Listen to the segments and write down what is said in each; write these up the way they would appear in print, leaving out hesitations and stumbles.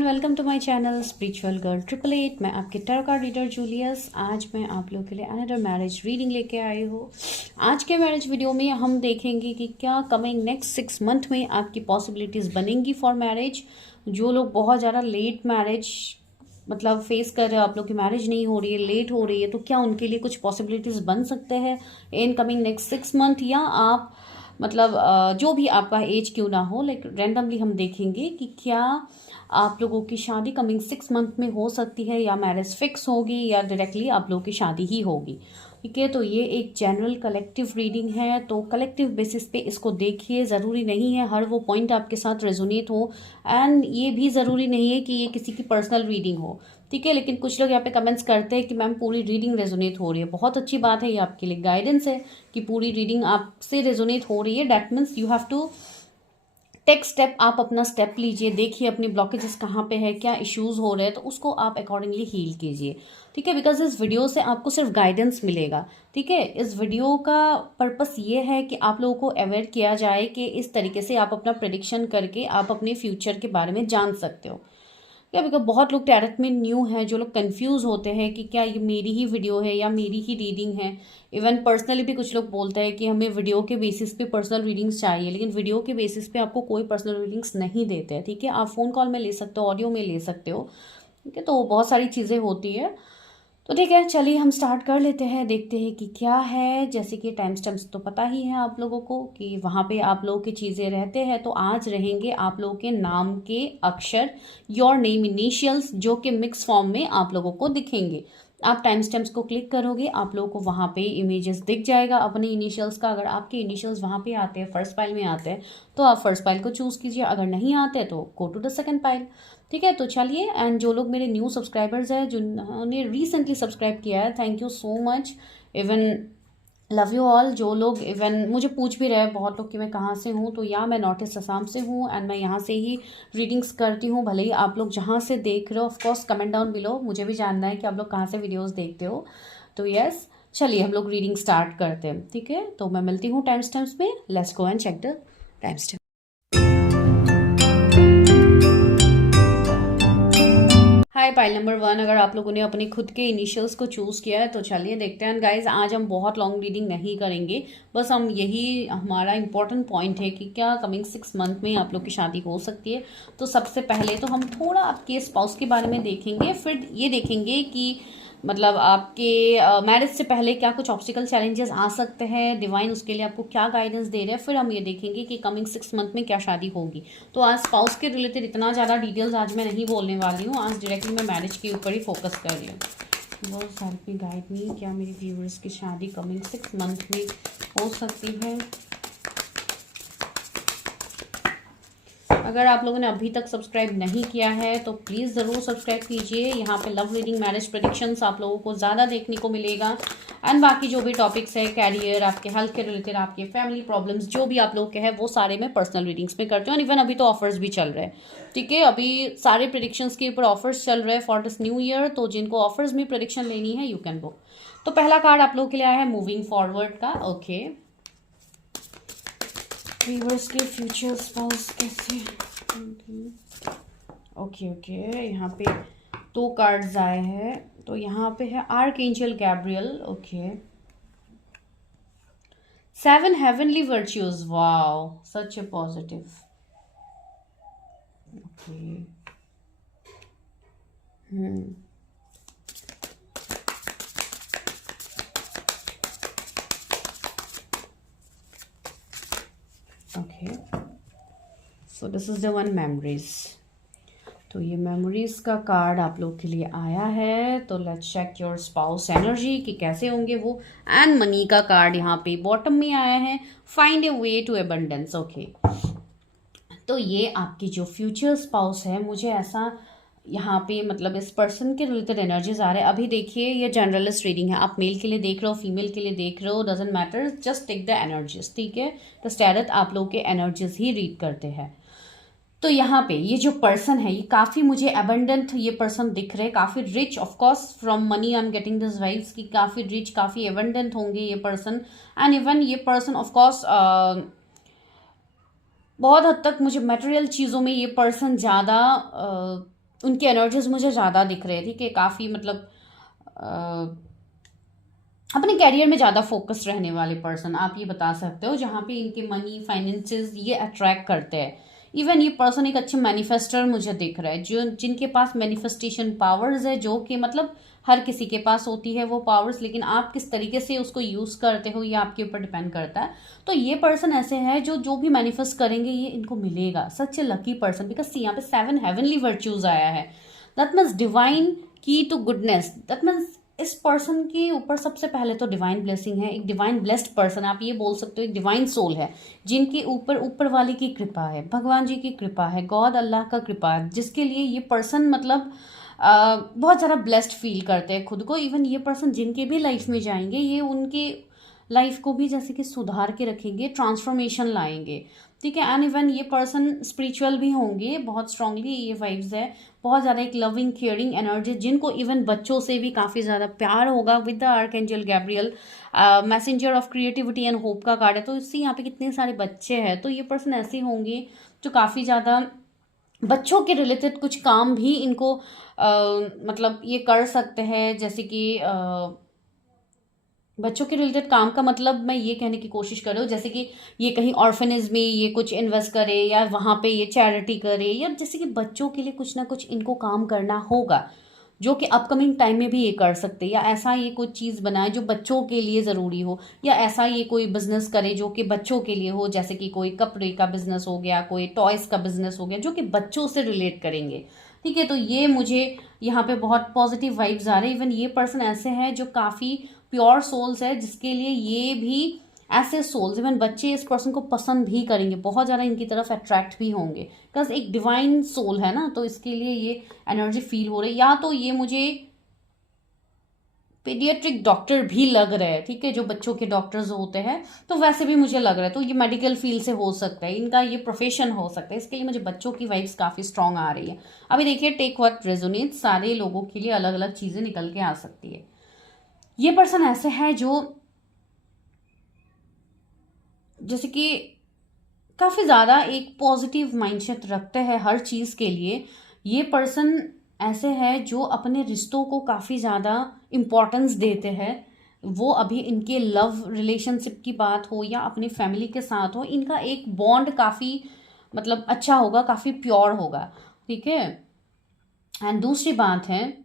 Everyone, welcome to my channel spiritual girl 888। मैं आपके tarot card reader Julius. आज मैं आप लोगों के लिए अनदर मैरिज रीडिंग लेके आई हूँ। आज के मैरिज वीडियो में हम देखेंगे कि क्या कमिंग नेक्स्ट 6 मंथ में आपकी पॉसिबिलिटीज़ बनेंगी फॉर मैरिज। जो लोग बहुत ज़्यादा लेट मैरिज मतलब फेस कर रहे हो, आप लोग की मैरिज नहीं हो रही है, लेट हो रही है, तो क्या उनके लिए कुछ पॉसिबिलिटीज़ बन सकते हैं इन कमिंग नेक्स्ट 6 मंथ। या आप मतलब जो भी आपका एज क्यों ना हो, लाइक रैंडमली हम देखेंगे कि क्या आप लोगों की शादी कमिंग 6 मंथ में हो सकती है, या मैरिज फिक्स होगी, या डायरेक्टली आप लोगों की शादी ही होगी। ठीक है, तो ये एक जनरल कलेक्टिव रीडिंग है, तो कलेक्टिव बेसिस पे इसको देखिए। ज़रूरी नहीं है हर वो पॉइंट आपके साथ रेजोनेट हो, एंड ये भी ज़रूरी नहीं है कि ये किसी की पर्सनल रीडिंग हो। ठीक है, लेकिन कुछ लोग यहाँ पे कमेंट्स करते हैं कि मैम पूरी रीडिंग रेजोनेट हो रही है। बहुत अच्छी बात है, ये आपके लिए गाइडेंस है कि पूरी रीडिंग आपसे रेजोनेट हो रही है। That means you have to take step. आप अपना स्टेप लीजिए, देखिए अपनी ब्लॉकेजेस कहाँ पे है, क्या इश्यूज हो रहे हैं, तो उसको आप अकॉर्डिंगली हील कीजिए। ठीक है, बिकॉज इस वीडियो से आपको सिर्फ गाइडेंस मिलेगा। ठीक है, इस वीडियो का पर्पस ये है कि आप लोगों को अवेयर किया जाए कि इस तरीके से आप अपना प्रेडिक्शन करके आप अपने फ्यूचर के बारे में जान सकते हो। क्या बिकॉज बहुत लोग टैरट में न्यू हैं, जो लोग कंफ्यूज होते हैं कि क्या ये मेरी ही वीडियो है या मेरी ही रीडिंग है। इवन पर्सनली भी कुछ लोग बोलते हैं कि हमें वीडियो के बेसिस पे पर्सनल रीडिंग्स चाहिए, लेकिन वीडियो के बेसिस पे आपको कोई पर्सनल रीडिंग्स नहीं देते हैं। ठीक है, आप फ़ोन कॉल में ले सकते हो, ऑडियो में ले सकते हो। ठीक है, तो बहुत सारी चीज़ें होती है। तो ठीक है, चलिए हम स्टार्ट कर लेते हैं, देखते हैं कि क्या है। जैसे कि टाइम स्टैम्प्स तो पता ही है आप लोगों को कि वहाँ पे आप लोगों की चीज़ें रहते हैं। तो आज रहेंगे आप लोगों के नाम के अक्षर, योर नेम इनिशियल्स, जो कि मिक्स फॉर्म में आप लोगों को दिखेंगे। आप टाइम स्टैम्प्स को क्लिक करोगे, आप लोगों को वहाँ पे इमेजेस दिख जाएगा अपने इनिशियल्स का। अगर आपके इनिशियल्स वहाँ पे आते हैं, फर्स्ट पाइल में आते हैं, तो आप फर्स्ट पाइल को चूज़ कीजिए। अगर नहीं आते तो go to the second pile. ठीक है, तो चलिए। एंड जो लोग मेरे न्यू सब्सक्राइबर्स हैं, जिन्होंने रिसेंटली सब्सक्राइब किया है, thank you so much. Even love you all. जो लोग इवन मुझे पूछ भी रहे हैं बहुत लोग कि मैं कहाँ से हूँ, तो या मैं नॉर्थ ईस्ट असम से हूँ, एंड मैं यहाँ से ही रीडिंग्स करती हूँ। भले ही आप लोग जहाँ से देख रहे हो, ऑफकोर्स कमेंट डाउन बिलो, मुझे भी जानना है कि आप लोग कहाँ से वीडियोज़ देखते हो। तो यस, चलिए हम लोग रीडिंग स्टार्ट करते हैं। ठीक है, तो मैं मिलती हूँ टाइम स्टैम्प्स में। Let's go and check the time stamp. Hi pile number 1, अगर आप लोगों ने अपने खुद के इनिशियल्स को चूज़ किया है तो चलिए देखते हैं। गाइज, आज हम बहुत लॉन्ग रीडिंग नहीं करेंगे, बस हम यही हमारा इंपॉर्टेंट पॉइंट है कि क्या कमिंग 6 मंथ में आप लोग की शादी हो सकती है। तो सबसे पहले तो हम थोड़ा आपके स्पाउस के बारे में देखेंगे, फिर ये देखेंगे कि मतलब आपके मैरिज से पहले क्या कुछ ऑब्स्टिकल चैलेंजेस आ सकते हैं, डिवाइन उसके लिए आपको क्या गाइडेंस दे रहे हैं। फिर हम ये देखेंगे कि कमिंग 6 मंथ में क्या शादी होगी। तो आज स्पाउस के रिलेटेड इतना ज़्यादा डिटेल्स आज मैं नहीं बोलने वाली हूँ। आज डायरेक्टली मैं मैरिज के ऊपर ही फोकस कर रही हूँ। वो हेल्प मी गाइड मी, क्या मेरी व्यूअर्स की शादी कमिंग 6 मंथ में हो सकती है। अगर आप लोगों ने अभी तक सब्सक्राइब नहीं किया है तो प्लीज़ ज़रूर सब्सक्राइब कीजिए। यहाँ पे लव रीडिंग, मैरिज प्रेडिक्शंस आप लोगों को ज़्यादा देखने को मिलेगा, एंड बाकी जो भी टॉपिक्स है, कैरियर, आपके हेल्थ के रिलेटेड, आपके फैमिली प्रॉब्लम्स, जो भी आप लोग के हैं, वो सारे मैं पर्सनल रीडिंग्स में करती हूँ। इवन अभी तो ऑफर्स भी चल रहे हैं। ठीक है, अभी सारे प्रेडिक्शंस के ऊपर ऑफर्स चल रहे हैं फॉर दिस न्यू ईयर, तो जिनको ऑफर्स में प्रेडिक्शन लेनी है, यू कैन गो। तो पहला कार्ड आप लोगों के लिए आया है मूविंग फॉरवर्ड का। ओके, व्यूअर्स के फ्यूचर स्पाउस कैसे। ओके, यहाँ पे 2 कार्ड्स आए हैं। तो यहाँ पे है archangel Gabriel. Okay, 7 heavenly virtues. Wow, such A positive. Okay, okay, so this is the one memories. तो ये मेमोरीज का कार्ड आप लोग के लिए आया है। तो let's check your spouse energy कि कैसे होंगे वो। एंड मनी का कार्ड यहाँ पे बॉटम में आया है, find a way to abundance. Okay, तो ये आपकी जो फ्यूचर स्पाउस है, मुझे ऐसा यहाँ पे मतलब इस पर्सन के रिलेटेड एनर्जीज आ रहे हैं। अभी देखिए, ये जनरलिस्ट रीडिंग है, आप मेल के लिए देख रहे हो, फीमेल के लिए देख रहे हो, doesn't matter, just take the energies. ठीक है, तो स्टैरत आप लोग के एनर्जीज ही रीड करते हैं। तो यहाँ पे ये जो पर्सन है, ये काफ़ी मुझे एबंडेंट ये पर्सन दिख रहे हैं, काफ़ी rich. Of course from money I am getting this vibes कि काफ़ी रिच, काफ़ी एबंडेंट होंगे ये पर्सन। एंड इवन ये पर्सन ऑफ कोर्स बहुत हद तक मुझे मटेरियल चीज़ों में ये पर्सन ज़्यादा उनकी एनर्जीज मुझे ज़्यादा दिख रहे हैं, ठीक है। काफ़ी मतलब अपने कैरियर में ज़्यादा फोकस्ड रहने वाले पर्सन आप ये बता सकते हो, जहाँ पे इनके मनी फाइनेंसेस ये अट्रैक्ट करते हैं। इवन ये पर्सन एक अच्छे मैनिफेस्टर मुझे दिख रहा है, जो जिनके पास मैनिफेस्टेशन पावर्स है, जो कि मतलब हर किसी के पास होती है वो पावर्स, लेकिन आप किस तरीके से उसको यूज़ करते हो ये आपके ऊपर डिपेंड करता है। तो ये पर्सन ऐसे है जो जो भी मैनिफेस्ट करेंगे ये इनको मिलेगा। सच ए लकी पर्सन, बिकॉज यहाँ पे 7 हेवनली वर्च्यूज आया है। दैट मीन्स डिवाइन की टू गुडनेस। दैट मीन्स इस पर्सन के ऊपर सबसे पहले तो डिवाइन ब्लेसिंग है, एक डिवाइन ब्लेस्ड पर्सन आप ये बोल सकते हो, एक डिवाइन सोल है जिनके ऊपर ऊपर वाले की कृपा है, भगवान जी की कृपा है, गॉड अल्लाह का कृपा है, जिसके लिए ये पर्सन मतलब बहुत ज़्यादा ब्लेस्ड फील करते हैं खुद को। इवन ये पर्सन जिनके भी लाइफ में जाएंगे ये उनके लाइफ को भी जैसे कि सुधार के रखेंगे, ट्रांसफॉर्मेशन लाएंगे, ठीक है। एंड इवन ये पर्सन स्पिरिचुअल भी होंगे, बहुत स्ट्रांगली ये वाइब्स है, बहुत ज़्यादा एक लविंग केयरिंग एनर्जी, जिनको इवन बच्चों से भी काफ़ी ज़्यादा प्यार होगा। With the archangel Gabriel, messenger of creativity and hope का कार्ड है, तो इससे यहाँ पे कितने सारे बच्चे हैं, तो ये पर्सन ऐसे होंगे जो काफ़ी ज़्यादा बच्चों के रिलेटेड कुछ काम भी इनको मतलब ये कर सकते हैं। जैसे कि बच्चों के रिलेटेड काम का मतलब मैं ये कहने की कोशिश कर रही हूँ, जैसे कि ये कहीं ऑर्फनेज में ये कुछ इन्वेस्ट करे, या वहाँ पे ये चैरिटी करे, या जैसे कि बच्चों के लिए कुछ ना कुछ इनको काम करना होगा, जो कि अपकमिंग टाइम में भी ये कर सकते हैं। या ऐसा ये कोई चीज़ बनाए जो बच्चों के लिए ज़रूरी हो, या ऐसा ये कोई बिजनेस करे जो कि बच्चों के लिए हो, जैसे कि कोई कपड़े का बिजनेस हो गया, कोई टॉयज़ का बिजनेस हो गया, जो कि बच्चों से रिलेट करेंगे, ठीक है। तो ये मुझे यहाँ पे बहुत पॉजिटिव वाइब्स आ रहे हैं। इवन ये पर्सन ऐसे हैं जो काफ़ी प्योर सोल्स है, जिसके लिए ये भी ऐसे सोल्स, इवन बच्चे इस पर्सन को पसंद भी करेंगे, बहुत ज़्यादा इनकी तरफ अट्रैक्ट भी होंगे, बिकॉज एक डिवाइन सोल है ना, तो इसके लिए ये एनर्जी फील हो रही है। या तो ये मुझे पीडियाट्रिक डॉक्टर भी लग रहे हैं, ठीक है, जो बच्चों के डॉक्टर्स होते हैं, तो वैसे भी मुझे लग रहा है, तो ये मेडिकल फील्ड से हो सकता है, इनका ये प्रोफेशन हो सकता है। इसके लिए मुझे बच्चों की वाइब्स काफ़ी स्ट्रांग आ रही है। अभी देखिए, टेक व्हाट रेजोनेट्स, सारे लोगों के लिए अलग अलग चीज़ें निकल के आ सकती है। ये पर्सन ऐसे है जो जैसे कि काफ़ी ज़्यादा एक पॉजिटिव माइंडसेट रखते हैं हर चीज़ के लिए। ये पर्सन ऐसे है जो अपने रिश्तों को काफ़ी ज़्यादा इम्पोर्टेंस देते हैं। वो अभी इनके लव रिलेशनशिप की बात हो या अपनी फैमिली के साथ हो, इनका एक बॉन्ड काफ़ी मतलब अच्छा होगा, काफ़ी प्योर होगा, ठीक है। एंड दूसरी बात है,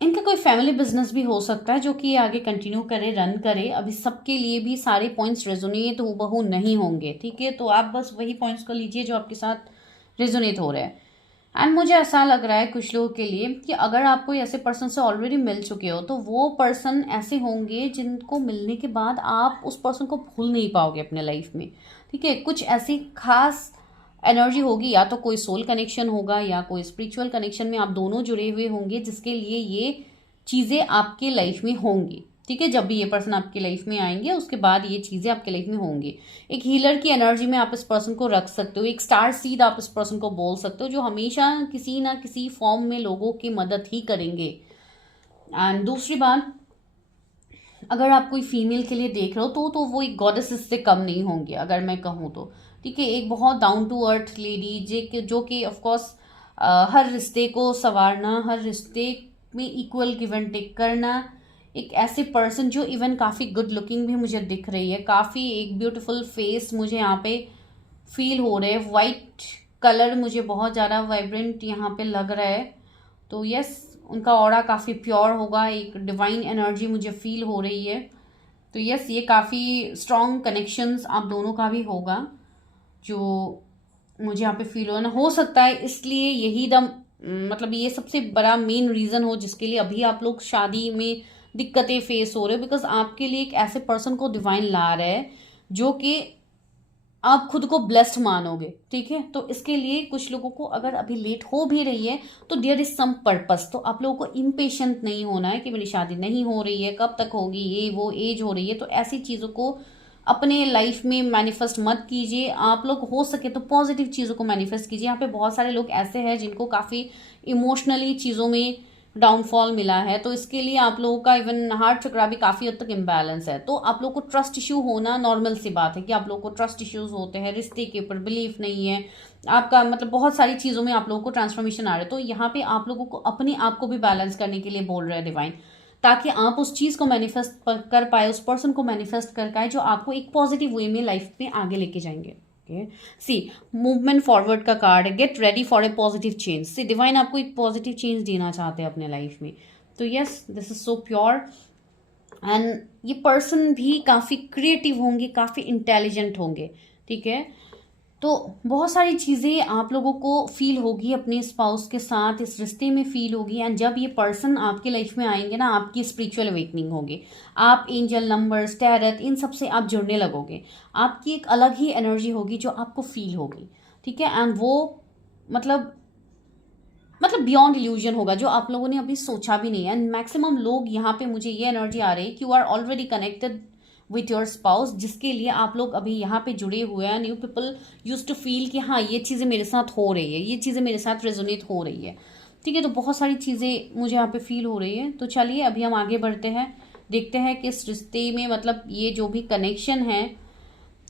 इनका कोई फैमिली बिजनेस भी हो सकता है जो कि ये आगे कंटिन्यू करे, रन करे। अभी सबके लिए भी सारे पॉइंट्स रेजोनेट हूबहू नहीं होंगे, ठीक है। तो आप बस वही पॉइंट्स को लीजिए जो आपके साथ रेजोनेट हो रहे हैं। एंड मुझे ऐसा लग रहा है कुछ लोगों के लिए कि अगर आप कोई ऐसे पर्सन से ऑलरेडी मिल चुके हो, तो वो पर्सन ऐसे होंगे जिनको मिलने के बाद आप उस पर्सन को भूल नहीं पाओगे अपने लाइफ में, ठीक है। कुछ ऐसी खास एनर्जी होगी, या तो कोई सोल कनेक्शन होगा या कोई स्पिरिचुअल कनेक्शन में आप दोनों जुड़े हुए होंगे, जिसके लिए ये चीज़ें आपके लाइफ में होंगी, ठीक है। जब भी ये पर्सन आपकी लाइफ में आएंगे उसके बाद ये चीज़ें आपके लाइफ में होंगी। एक हीलर की एनर्जी में आप इस पर्सन को रख सकते हो, एक स्टार सीड आप इस पर्सन को बोल सकते हो, जो हमेशा किसी ना किसी फॉर्म में लोगों की मदद ही करेंगे। एंड दूसरी बात, अगर आप कोई फीमेल के लिए देख रहे हो तो वो एक गॉडेसेस से कम नहीं होंगे, अगर मैं कहूँ तो, ठीक है। एक बहुत डाउन टू अर्थ लेडी जो कि ऑफकोर्स हर रिश्ते को संवारना, हर रिश्ते में इक्वल गिव एंड टेक करना, एक ऐसे पर्सन जो इवन काफ़ी गुड लुकिंग भी मुझे दिख रही है, काफ़ी एक ब्यूटीफुल फेस मुझे यहाँ पे फील हो रहे हैं, वाइट कलर मुझे बहुत ज़्यादा वाइब्रेंट यहाँ पे लग रहा है। तो यस, उनका ऑरा काफ़ी प्योर होगा, एक डिवाइन एनर्जी मुझे फील हो रही है। तो यस, ये काफ़ी स्ट्रॉन्ग कनेक्शंस आप दोनों का भी होगा, जो मुझे यहाँ पे फील हो सकता है। इसलिए यही मतलब ये सबसे बड़ा मेन रीज़न हो जिसके लिए अभी आप लोग शादी में दिक्कतें फेस हो रहे हो, बिकॉज आपके लिए एक ऐसे पर्सन को डिवाइन ला रहा है जो कि आप खुद को ब्लेस्ड मानोगे, ठीक है। तो इसके लिए कुछ लोगों को अगर अभी लेट हो भी रही है तो देयर इज सम पर्पस। तो आप लोगों को इम्पेशेंट नहीं होना है कि मेरी शादी नहीं हो रही है, कब तक होगी, ये वो एज हो रही है, तो ऐसी चीज़ों को अपने लाइफ में मैनिफेस्ट मत कीजिए। आप लोग हो सके तो पॉजिटिव चीज़ों को मैनिफेस्ट कीजिए। यहाँ पे बहुत सारे लोग ऐसे हैं जिनको काफ़ी इमोशनली चीज़ों में डाउनफॉल मिला है, तो इसके लिए आप लोगों का इवन हार्ट चक्रा भी काफ़ी हद तक इम्बैलेंस है। तो आप लोगों को ट्रस्ट इश्यू होना नॉर्मल सी बात है कि आप लोगों को ट्रस्ट इश्यूज होते हैं, रिश्ते के ऊपर बिलीफ नहीं है आपका, मतलब बहुत सारी चीज़ों में आप लोगों को ट्रांसफॉर्मेशन आ रहा है। तो यहाँ पे आप लोगों को अपने आप को भी बैलेंस करने के लिए बोल रहे हैं डिवाइन, ताकि आप उस चीज़ को मैनिफेस्ट कर पाए, उस पर्सन को मैनिफेस्ट कर पाए जो आपको एक पॉजिटिव वे में लाइफ में आगे लेके जाएंगे। सी मूवमेंट फॉरवर्ड का कार्ड है, get ready for a positive change. See divine आपको एक पॉजिटिव चेंज देना चाहते हैं अपने लाइफ में। तो yes, this is so pure. And ये पर्सन भी काफ़ी क्रिएटिव होंगे, काफ़ी इंटेलिजेंट होंगे, ठीक है। तो बहुत सारी चीज़ें आप लोगों को फील होगी अपने स्पाउस के साथ, इस रिश्ते में फील होगी। एंड जब ये पर्सन आपके लाइफ में आएंगे ना, आपकी स्पिरिचुअल अवेकनिंग होगी, आप एंजल नंबर्स, टैरट, इन सब से आप जुड़ने लगोगे। आपकी एक अलग ही एनर्जी होगी जो आपको फील होगी, ठीक है। एंड वो मतलब बियॉन्ड इल्यूजन होगा जो आप लोगों ने अभी सोचा भी नहीं है। एंड मैक्सिमम लोग यहाँ पे मुझे ये एनर्जी आ रही है कि you are already connected with your spouse, जिसके लिए आप लोग अभी यहाँ पे जुड़े हुए हैं। New people use to feel कि हाँ, ये चीज़ें मेरे साथ हो रही है, ये चीज़ें मेरे साथ रेजोनेट हो रही है, ठीक है। तो बहुत सारी चीज़ें मुझे यहाँ पे फील हो रही है। तो चलिए अभी हम आगे बढ़ते हैं, देखते हैं कि इस रिश्ते में मतलब ये जो भी कनेक्शन है,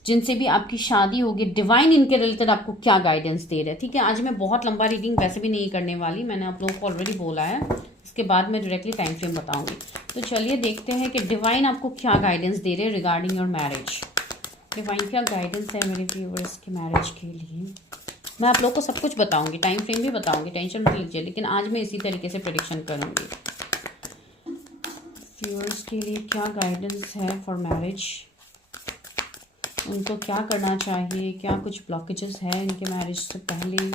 जिनसे भी आपकी शादी होगी, डिवाइन इनके रिलेटेड आपको क्या गाइडेंस दे रहे हैं, ठीक है। आज मैं बहुत लंबा रीडिंग वैसे भी नहीं करने वाली, मैंने आप लोगों को ऑलरेडी बोला है। इसके बाद मैं डायरेक्टली टाइम फ्रेम बताऊंगी। तो चलिए देखते हैं कि डिवाइन आपको क्या गाइडेंस दे रहे हैं रिगार्डिंग योर मैरिज। डिवाइन क्या गाइडेंस है मेरे व्यूअर्स के मैरिज के लिए। मैं आप लोग को सब कुछ बताऊंगी, टाइम फ्रेम भी बताऊंगी, टेंशन मत लीजिए। लेकिन आज मैं इसी तरीके से प्रेडिक्शन करूंगी। व्यूअर्स के लिए क्या गाइडेंस है फॉर मैरिज, उनको क्या करना चाहिए, क्या कुछ ब्लॉकेजेस है इनके मैरिज से पहले।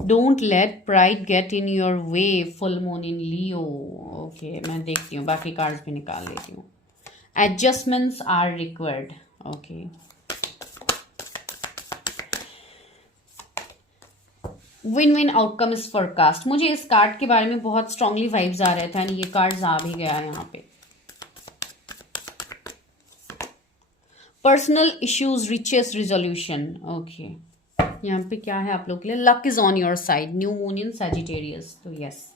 Don't let pride get in your way, full moon in Leo. Okay, मैं देखती हूँ, बाकी कार्ड्स भी निकाल लेती हूँ। Adjustments are required. Okay, win win outcome is forecast. मुझे इस कार्ड के बारे में बहुत स्ट्रांगली वाइब्स आ रहे थे, एंड ये कार्ड्स आ भी गया है यहाँ पे। Personal issues reaches resolution. Okay, यहाँ पे क्या है आप लोग के लिए, luck is on your side, new moon in Sagittarius. तो यस,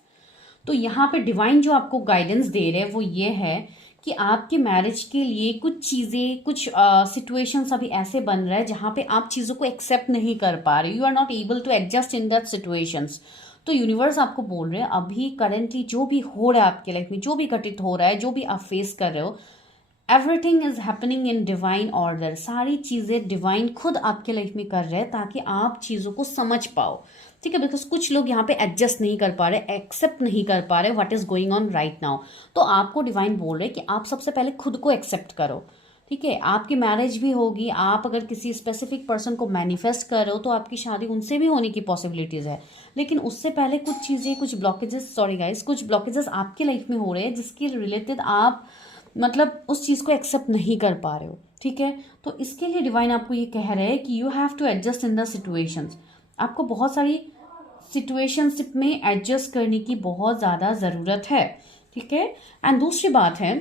तो यहाँ पे डिवाइन जो आपको गाइडेंस दे रहे हैं वो ये है कि आपके मैरिज के लिए कुछ चीज़ें, कुछ सिचुएशंस अभी ऐसे बन रहा है जहाँ पे आप चीज़ों को एक्सेप्ट नहीं कर पा रहे, you are not able to adjust in that situations. तो यूनिवर्स आपको बोल रहे हैं अभी करेंटली जो भी हो रहा है आपके लाइफ में, जो भी घटित हो रहा है, जो भी आप फेस कर रहे हो, everything is happening in divine order. सारी चीज़ें डिवाइन खुद आपके लाइफ में कर रहे हैं ताकि आप चीज़ों को समझ पाओ, ठीक है। बिकॉज कुछ लोग यहाँ पे एडजस्ट नहीं कर पा रहे, एक्सेप्ट नहीं कर पा रहे what is going on right now. तो आपको डिवाइन बोल रहे हैं कि आप सबसे पहले खुद को एक्सेप्ट करो, ठीक है। आपकी मैरिज भी होगी, आप अगर किसी स्पेसिफिक पर्सन को मैनिफेस्ट कर रहे हो तो आपकी शादी उनसे भी होने की पॉसिबिलिटीज़ है। लेकिन उससे पहले कुछ चीज़ें, कुछ ब्लॉकेजेस, सॉरी गाइस, कुछ ब्लॉकेजेस आपकी लाइफ में हो रहे हैं जिसके रिलेटेड आप मतलब उस चीज़ को एक्सेप्ट नहीं कर पा रहे हो, ठीक है। तो इसके लिए डिवाइन आपको ये कह रहे हैं कि you have to adjust in the situations. आपको बहुत सारी सिचुएशनशिप में एडजस्ट करने की बहुत ज़्यादा ज़रूरत है, ठीक है। एंड दूसरी बात है,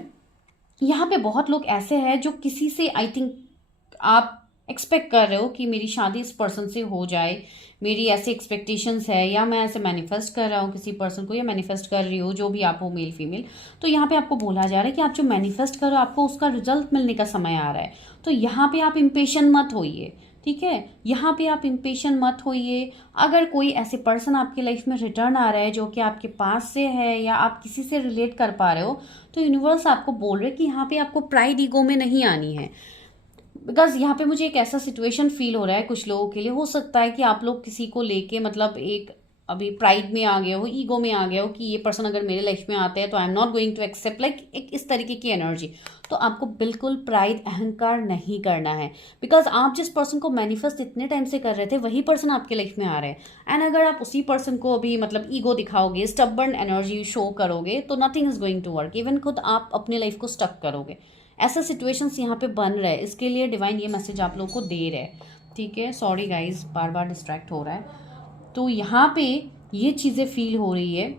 यहाँ पे बहुत लोग ऐसे हैं जो किसी से, आई थिंक आप एक्सपेक्ट कर रहे हो कि मेरी शादी इस पर्सन से हो जाए, मेरी ऐसी एक्सपेक्टेशंस है, या मैं ऐसे मैनिफेस्ट कर रहा हूँ किसी पर्सन को, या मैनिफेस्ट कर रही हो, जो भी आप हो, मेल फीमेल। तो यहाँ पे आपको बोला जा रहा है कि आप जो मैनिफेस्ट कर रहे हो आपको उसका रिजल्ट मिलने का समय आ रहा है। तो यहाँ पे आप इम्पेशेंट मत होइए, ठीक है। यहाँ पे आप इम्पेशेंट मत होइए। अगर कोई ऐसे पर्सन आपकी लाइफ में रिटर्न आ रहा है जो कि आपके पास से है, या आप किसी से रिलेट कर पा रहे हो, तो यूनिवर्स आपको बोल रहे हैं कि यहाँ पे आपको प्राइड ईगो में नहीं आनी है। बिकॉज यहाँ पे मुझे एक ऐसा सिचुएशन फील हो रहा है कुछ लोगों के लिए, हो सकता है कि आप लोग किसी को लेके मतलब एक अभी प्राइड में आ गए हो, ईगो में आ गए हो कि ये पर्सन अगर मेरे लाइफ में आते हैं तो I am not going to accept, like एक इस तरीके की एनर्जी। तो आपको बिल्कुल प्राइड, अहंकार नहीं करना है। बिकॉज आप जिस पर्सन को मैनिफेस्ट इतने टाइम से कर रहे थे वही पर्सन आपके लाइफ में आ रहे हैं। एंड अगर आप उसी पर्सन को अभी मतलब ईगो दिखाओगे, स्टबर्न एनर्जी शो करोगे, तो nothing is going to work. Even खुद आप अपने लाइफ को स्टक करोगे। ऐसा सिचुएशंस यहाँ पे बन रहा है, इसके लिए डिवाइन ये मैसेज आप लोगों को दे रहे हैं, ठीक है। सॉरी गाइज, बार बार डिस्ट्रैक्ट हो रहा है। तो यहाँ पे ये चीज़ें फील हो रही है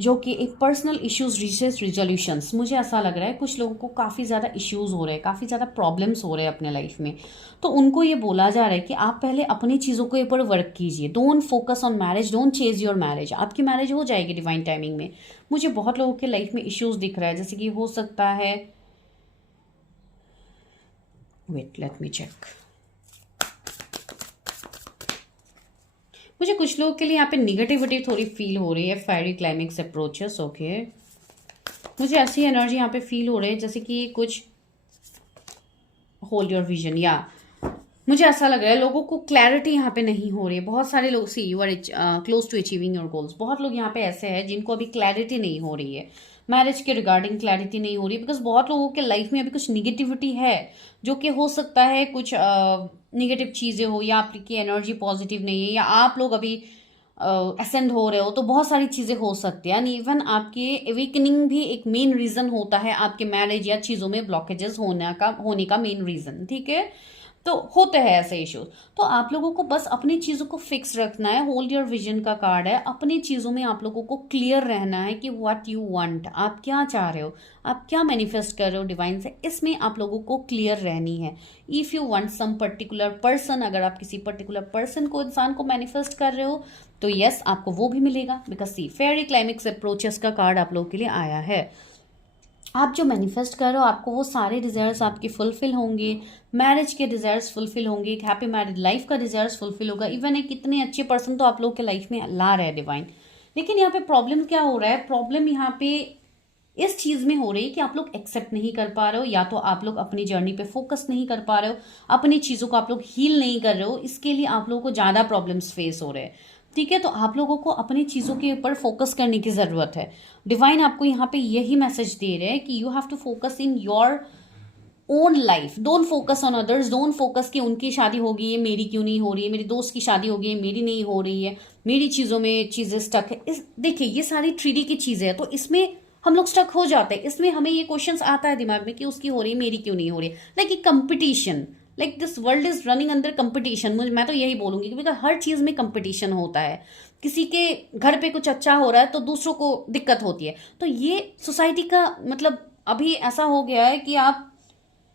जो कि एक पर्सनल इश्यूज रिसेस रिजोल्यूशंस, मुझे ऐसा लग रहा है कुछ लोगों को काफ़ी ज़्यादा इश्यूज हो रहे हैं, काफ़ी ज़्यादा प्रॉब्लम्स हो रहे हैं अपने लाइफ में। तो उनको ये बोला जा रहा है कि आप पहले अपनी चीज़ों के ऊपर वर्क कीजिए, don't focus on marriage, don't chase your marriage. आपकी मैरिज हो जाएगी डिवाइन टाइमिंग में। मुझे बहुत लोगों के लाइफ में इश्यूज दिख रहा है, जैसे कि हो सकता है, वेट लेट मी चेक, मुझे कुछ लोगों के लिए यहाँ पे निगेटिविटी थोड़ी फील हो रही है, फेयरी क्लाइमेक्स अप्रोचेस। ओके, मुझे ऐसी एनर्जी यहाँ पे फील हो रही है जैसे कि कुछ होल्ड योर विजन, या मुझे ऐसा लग रहा है लोगों को क्लैरिटी यहाँ पे नहीं हो रही है। बहुत सारे लोग, see you are close to achieving your goals, बहुत लोग यहाँ पे ऐसे हैं जिनको अभी क्लैरिटी नहीं हो रही है, मैरिज के रिगार्डिंग क्लैरिटी नहीं हो रही है, बिकॉज बहुत लोगों के लाइफ में अभी कुछ निगेटिविटी है, जो कि हो सकता है कुछ निगेटिव चीज़ें हो, या आपकी एनर्जी पॉजिटिव नहीं है, या आप लोग अभी असेंड हो रहे हो, तो बहुत सारी चीज़ें हो सकती हैं। एंड इवन आपके अवेकनिंग भी एक मेन रीज़न होता है, आपके मैरिज या चीज़ों में ब्लॉकेजेस होने का मेन रीज़न, ठीक है। तो होते हैं ऐसे इश्यूज। तो आप लोगों को बस अपनी चीज़ों को फिक्स रखना है, होल्ड योर विजन का कार्ड है। अपनी चीज़ों में आप लोगों को क्लियर रहना है कि व्हाट यू वांट, आप क्या चाह रहे हो, आप क्या मैनिफेस्ट कर रहे हो डिवाइन से, इसमें आप लोगों को क्लियर रहनी है। If you want some particular person, अगर आप किसी पर्टिकुलर पर्सन को, इंसान को मैनिफेस्ट कर रहे हो, तो यस आपको वो भी मिलेगा, because see fairy climax approaches का कार्ड आप लोगों के लिए आया है। आप जो मैनिफेस्ट कर रहे हो, आपको वो सारे डिज़ायर्स आपके फुलफिल होंगे, मैरिज के डिज़ायर्स फुलफिल होंगे, एक हैप्पी मैरिड लाइफ का डिज़ायर्स फुलफिल होगा, इवन एक इतने अच्छे पर्सन तो आप लोग के लाइफ में ला रहे हैं डिवाइन। लेकिन यहाँ पे प्रॉब्लम क्या हो रहा है, प्रॉब्लम यहाँ पे इस चीज़ में हो रही है कि आप लोग एक्सेप्ट नहीं कर पा रहे हो, या तो आप लोग अपनी जर्नी पे फोकस नहीं कर पा रहे हो, अपनी चीज़ों को आप लोग हील नहीं कर रहे हो, इसके लिए आप लोगों को ज़्यादा प्रॉब्लम्स फेस हो रहे हैं, ठीक है। तो आप लोगों को अपनी चीज़ों के ऊपर फोकस करने की ज़रूरत है। डिवाइन आपको यहाँ पे यही मैसेज दे रहे हैं कि you have to focus in your own life, don't focus on others, don't focus कि उनकी शादी होगी है मेरी क्यों नहीं हो रही है, मेरी दोस्त की शादी होगी है मेरी नहीं हो रही है, मेरी चीज़ों में चीज़ें स्टक है। इस देखिए ये सारी 3D की चीज़ें हैं, तो इसमें हम लोग स्टक हो जाते हैं। इसमें हमें ये क्वेश्चन आता है दिमाग में कि उसकी हो रही है मेरी क्यों नहीं हो रही है, like a competition, like this world is running under competition. मैं तो यही बोलूंगी कि बिकॉज हर चीज़ में कंपटीशन होता है, किसी के घर पे कुछ अच्छा हो रहा है तो दूसरों को दिक्कत होती है। तो ये सोसाइटी का मतलब अभी ऐसा हो गया है कि आप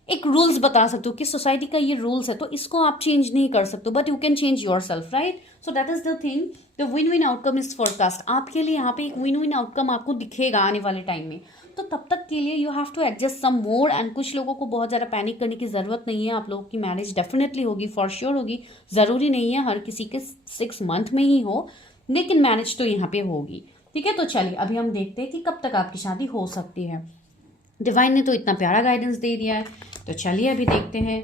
एक रूल्स बता सकते हो कि सोसाइटी का ये रूल्स है, तो इसको आप चेंज नहीं कर सकते, but you can change your self, right. So that is the thing, the win win outcome is forecast. आपके लिए यहाँ पे एक विन विन आउटकम आपको दिखेगा आने वाले टाइम में। तो तब तक के लिए you have to adjust some more, and कुछ लोगों को बहुत ज़्यादा पैनिक करने की ज़रूरत नहीं है। आप लोगों की मैरिज डेफिनेटली होगी, फॉर श्योर होगी, ज़रूरी नहीं है हर किसी के 6 मंथ में ही हो, लेकिन मैरिज तो यहाँ पे होगी, ठीक है। तो चलिए अभी हम देखते हैं कि कब तक आपकी शादी हो सकती है। डिवाइन ने तो इतना प्यारा गाइडेंस दे दिया है, तो चलिए अभी देखते हैं।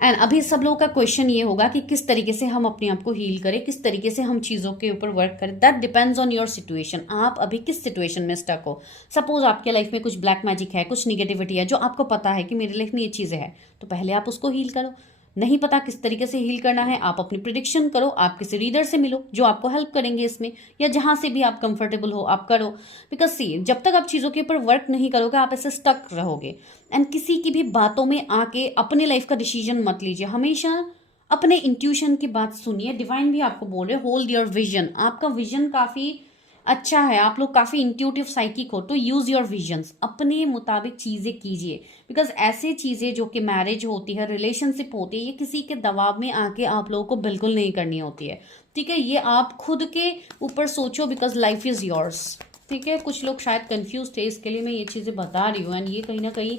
एंड अभी सब लोगों का क्वेश्चन ये होगा कि किस तरीके से हम अपने आप को हील करें, किस तरीके से हम चीज़ों के ऊपर वर्क करें। That depends on your situation, आप अभी किस सिचुएशन में स्टक हो। सपोज आपके लाइफ में कुछ ब्लैक मैजिक है, कुछ निगेटिविटी है, जो आपको पता है कि मेरे लाइफ में ये चीज़ें हैं, तो पहले आप उसको हील करो। नहीं पता किस तरीके से हील करना है, आप अपनी प्रिडिक्शन करो, आप किसी रीडर से मिलो जो आपको हेल्प करेंगे इसमें, या जहां से भी आप कंफर्टेबल हो आप करो। बिकॉज सी जब तक आप चीज़ों के ऊपर वर्क नहीं करोगे आप ऐसे स्टक रहोगे। एंड किसी की भी बातों में आके अपने लाइफ का डिसीजन मत लीजिए, हमेशा अपने इंट्यूशन की बात सुनिए। डिवाइन भी आपको बोल रहे होल्ड योर विजन, आपका विजन काफ़ी अच्छा है, आप लोग काफ़ी इंट्यूटिव साइकिक हो, तो यूज़ योर विजन्स, अपने मुताबिक चीज़ें कीजिए। बिकॉज ऐसे चीज़ें जो कि मैरिज होती है, रिलेशनशिप होती है, ये किसी के दबाव में आके आप लोगों को बिल्कुल नहीं करनी होती है, ठीक है। ये आप खुद के ऊपर सोचो, बिकॉज लाइफ इज़ योर्स, ठीक है। कुछ लोग शायद कंफ्यूज थे, इसके लिए मैं ये चीज़ें बता रही हूँ, एंड ये कहीं ना कहीं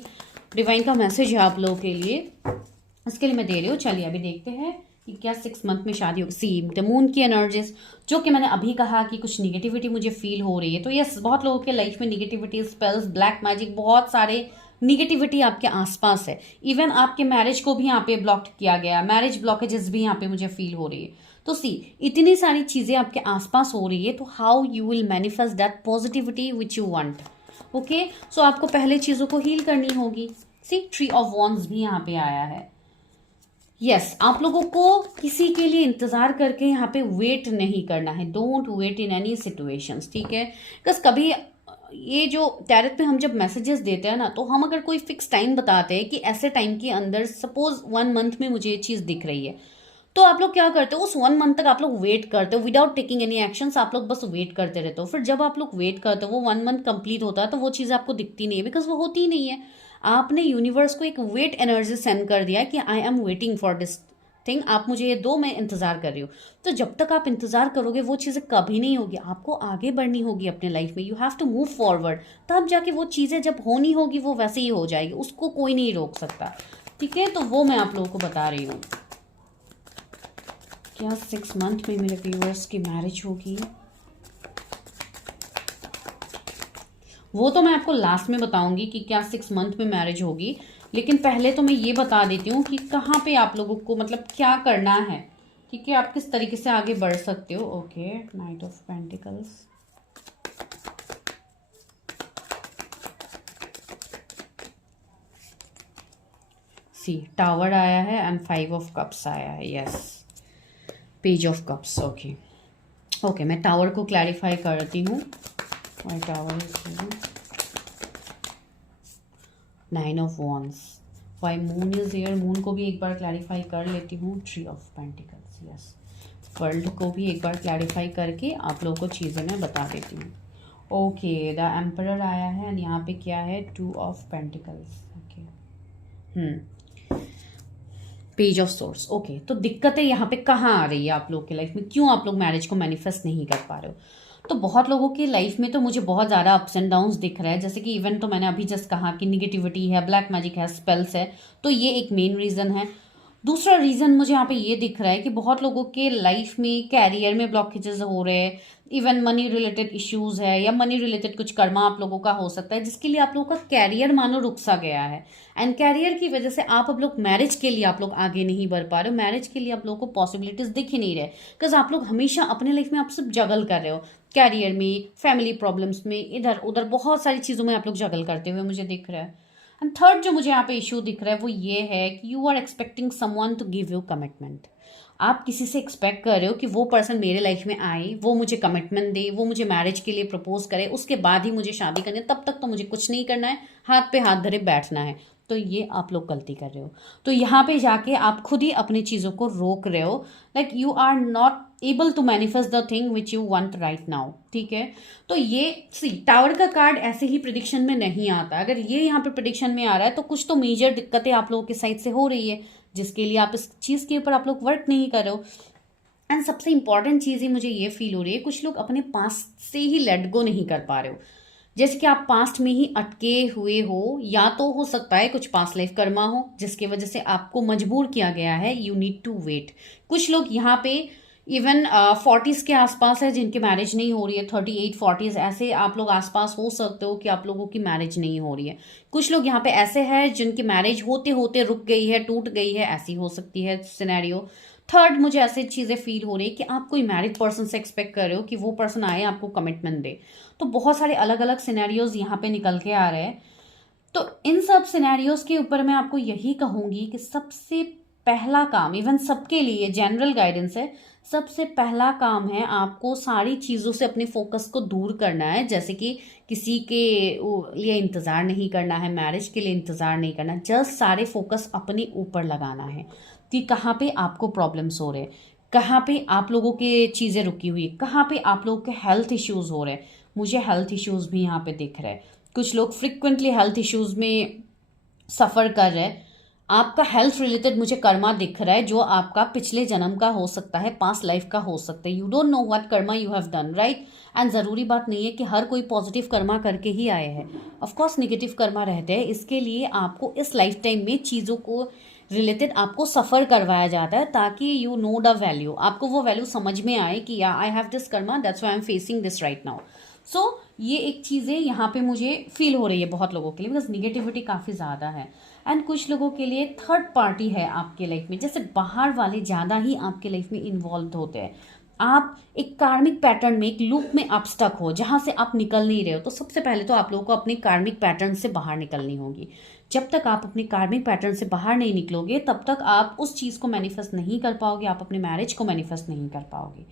डिवाइन का मैसेज है आप लोगों के लिए, इसके लिए मैं दे रही हूँ। चलिए अभी देखते हैं कि क्या 6 मंथ में शादी होगी। सी द मून की एनर्जीज, जो कि मैंने अभी कहा कि कुछ निगेटिविटी मुझे फील हो रही है, तो यस बहुत लोगों के लाइफ में निगेटिविटी, स्पेल्स, ब्लैक मैजिक, बहुत सारे निगेटिविटी आपके आसपास है। इवन आपके मैरिज को भी यहाँ पे ब्लॉक किया गया, मैरिज ब्लॉकेजेस भी यहाँ पे मुझे फील हो रही है। तो सी इतनी सारी चीज़ें आपके आसपास हो रही है, तो how you will manifest that positivity which you want. Okay, so आपको पहले चीज़ों को हील करनी होगी। सी ट्री ऑफ वॉन्ड्स भी यहाँ पे आया है। यस आप लोगों को किसी के लिए इंतजार करके यहाँ पे वेट नहीं करना है, don't wait in any situations, ठीक है। बिकॉज कभी ये जो टैरेट पे हम जब मैसेजेस देते हैं ना, तो हम अगर कोई फिक्स टाइम बताते हैं कि ऐसे टाइम के अंदर, सपोज 1 मंथ में मुझे ये चीज़ दिख रही है, तो आप लोग क्या करते हो, उस 1 मंथ तक आप लोग वेट करते हो विदाउट टेकिंग एनी एक्शंस, आप लोग बस वेट करते रहते हो। फिर जब आप लोग वेट करते हो, वो 1 मंथ कंप्लीट होता है, तो वो चीज़ आपको दिखती नहीं है, बिकॉज वो होती ही नहीं है। आपने यूनिवर्स को एक वेट एनर्जी सेंड कर दिया है कि I am waiting for this thing, आप मुझे ये दो, मैं इंतजार कर रही हूँ। तो जब तक आप इंतजार करोगे वो चीज़ें कभी नहीं होगी। आपको आगे बढ़नी होगी अपने लाइफ में, you have to move forward, तब जाके वो चीज़ें जब होनी होगी वो वैसे ही हो जाएगी, उसको कोई नहीं रोक सकता। ठीक है, तो वो मैं आप लोगों को बता रही हूँ। क्या 6 मंथ में मेरे व्यूअर्स की मैरिज होगी, वो तो मैं आपको लास्ट में बताऊंगी कि क्या 6 मंथ में मैरिज होगी। लेकिन पहले तो मैं ये बता देती हूँ कि कहाँ पे आप लोगों को मतलब क्या करना है, ठीक है, आप किस तरीके से आगे बढ़ सकते हो। Okay, knight of pentacles, see tower आया है एंड 5 ऑफ कप्स आया है, yes, page of cups. Okay okay, मैं टावर को क्लैरिफाई करती हूँ। My tower is 9 of wands, why moon is here, moon को भी एक बार क्लैरिफाई कर लेती हूँ। 3 ऑफ पेंटिकल्स, यस, वर्ल्ड को भी एक बार क्लैरिफाई करके आप लोगों को चीज़ें मैं बता देती हूँ। ओके, द एम्परर आया है एंड यहाँ पे क्या है, 2 of pentacles. Okay, page of source. Okay, तो दिक्कतें यहाँ पे कहाँ आ रही है आप लोग की लाइफ में, क्यों आप लोग मैरिज को मैनिफेस्ट नहीं कर पा रहे हो। तो बहुत लोगों की लाइफ में तो मुझे बहुत ज़्यादा अप्स एंड डाउन्स दिख रहा है, जैसे कि इवन तो मैंने अभी जस्ट कहा कि निगेटिविटी है, ब्लैक मैजिक है, स्पेल्स है, तो ये एक मेन रीज़न है। दूसरा रीज़न मुझे यहाँ पे ये दिख रहा है कि बहुत लोगों के लाइफ में कैरियर में ब्लॉकेजेस हो रहे हैं, इवन मनी रिलेटेड इश्यूज है, या मनी रिलेटेड कुछ कर्मा आप लोगों का हो सकता है जिसके लिए आप लोगों का कैरियर मानो रुक सा गया है। एंड कैरियर की वजह से आप अब लोग मैरिज के लिए आप लोग आगे नहीं बढ़ पा रहे हो, मैरिज के लिए आप लोगों को पॉसिबिलिटीज दिख ही नहीं रहे, बिकॉज आप लोग हमेशा अपने लाइफ में आप सब जगल कर रहे हो, कैरियर में, फैमिली प्रॉब्लम्स में, इधर उधर बहुत सारी चीज़ों में आप लोग जगल करते हुए मुझे दिख रहा है। एंड थर्ड जो मुझे यहाँ पे इशू दिख रहा है वो ये है कि you are expecting someone to give you commitment. आप किसी से एक्सपेक्ट कर रहे हो कि वो पर्सन मेरे लाइफ में आए, वो मुझे कमिटमेंट दे, वो मुझे मैरिज के लिए प्रपोज करे, उसके बाद ही मुझे शादी करनी है, तब तक तो मुझे कुछ नहीं करना है, हाथ पे हाथ धरे बैठना है। तो ये आप लोग गलती कर रहे हो। तो यहाँ पे जाके आप खुद ही अपनी चीज़ों को रोक रहे हो, like you are not able to manifest the thing which you want right now. ठीक है, तो ये सी टावर का कार्ड ऐसे ही प्रिडिक्शन में नहीं आता। अगर ये यहाँ पे प्रिडिक्शन में आ रहा है तो कुछ तो मेजर दिक्कतें आप लोगों के साइड से हो रही है, जिसके लिए आप इस चीज़ के ऊपर आप लोग वर्क नहीं कर रहे हो। एंड सबसे इंपॉर्टेंट चीज़ ही मुझे ये फील हो रही है, कुछ लोग अपने पास्ट से ही लेट गो नहीं कर पा रहे हो, जैसे कि आप पास्ट में ही अटके हुए हो, या तो हो सकता है कुछ पास्ट लाइफ कर्मा हो जिसकी वजह से आपको मजबूर किया गया है, यू नीड टू वेट। कुछ लोग यहाँ पे इवन 40s के आसपास है जिनकी मैरिज नहीं हो रही है, 38-40s ऐसे आप लोग आसपास हो सकते हो कि आप लोगों की मैरिज नहीं हो रही है। कुछ लोग यहाँ पे ऐसे हैं जिनकी मैरिज होते होते रुक गई है, टूट गई है, ऐसी हो सकती है सिनेरियो। थर्ड, मुझे ऐसी चीज़ें फील हो रही है कि आप कोई मैरिड पर्सन से एक्सपेक्ट कर रहे हो कि वो पर्सन आए आपको कमिटमेंट दे। तो बहुत सारे अलग अलग सिनेरियोज यहाँ पे निकल के आ रहे हैं। तो इन सब सिनेरियोज के ऊपर मैं आपको यही कहूँगी कि सबसे पहला काम, इवन सबके लिए जनरल गाइडेंस है, सबसे पहला काम है आपको सारी चीज़ों से अपने फोकस को दूर करना है। जैसे कि किसी के लिए इंतज़ार नहीं करना है, मैरिज के लिए इंतज़ार नहीं करना, जस्ट सारे फोकस अपने ऊपर लगाना है कि कहाँ पे आपको प्रॉब्लम्स हो रहे हैं, कहाँ पे आप लोगों के चीज़ें रुकी हुई, कहाँ पे आप लोगों के हेल्थ इश्यूज़ हो रहे हैं। मुझे हेल्थ इश्यूज़ भी यहाँ पे दिख रहे हैं, कुछ लोग फ्रिक्वेंटली हेल्थ इश्यूज़ में सफ़र कर रहे हैं। आपका हेल्थ रिलेटेड मुझे कर्मा दिख रहा है जो आपका पिछले जन्म का हो सकता है, पास्ट लाइफ का हो सकता है। You don't know what Karma you have done, right. And ज़रूरी बात नहीं है कि हर कोई पॉजिटिव कर्मा करके ही आए हैं, ऑफकोर्स नेगेटिव कर्मा रहते हैं। इसके लिए आपको इस लाइफ टाइम में चीज़ों को रिलेटेड आपको सफ़र करवाया जाता है ताकि यू नो द वैल्यू, आपको वो वैल्यू समझ में आए कि या I have this karma, that's why I am facing this right now. So ये एक चीज़ें यहाँ पे मुझे फील हो रही है बहुत लोगों के लिए, बिकॉज निगेटिविटी काफ़ी ज़्यादा है। एंड कुछ लोगों के लिए थर्ड पार्टी है आपके लाइफ में, जैसे बाहर वाले ज़्यादा ही आपके लाइफ में इन्वॉल्व होते हैं। आप एक कार्मिक पैटर्न में, एक लूप में आप स्टक हो जहाँ से आप निकल नहीं रहे हो। तो सबसे पहले तो आप लोगों को अपने कार्मिक पैटर्न से बाहर निकलनी होगी। जब तक आप अपने कार्मिक पैटर्न से बाहर नहीं निकलोगे तब तक आप उस चीज़ को मैनिफेस्ट नहीं कर पाओगे, आप अपने मैरिज को मैनिफेस्ट नहीं कर पाओगे।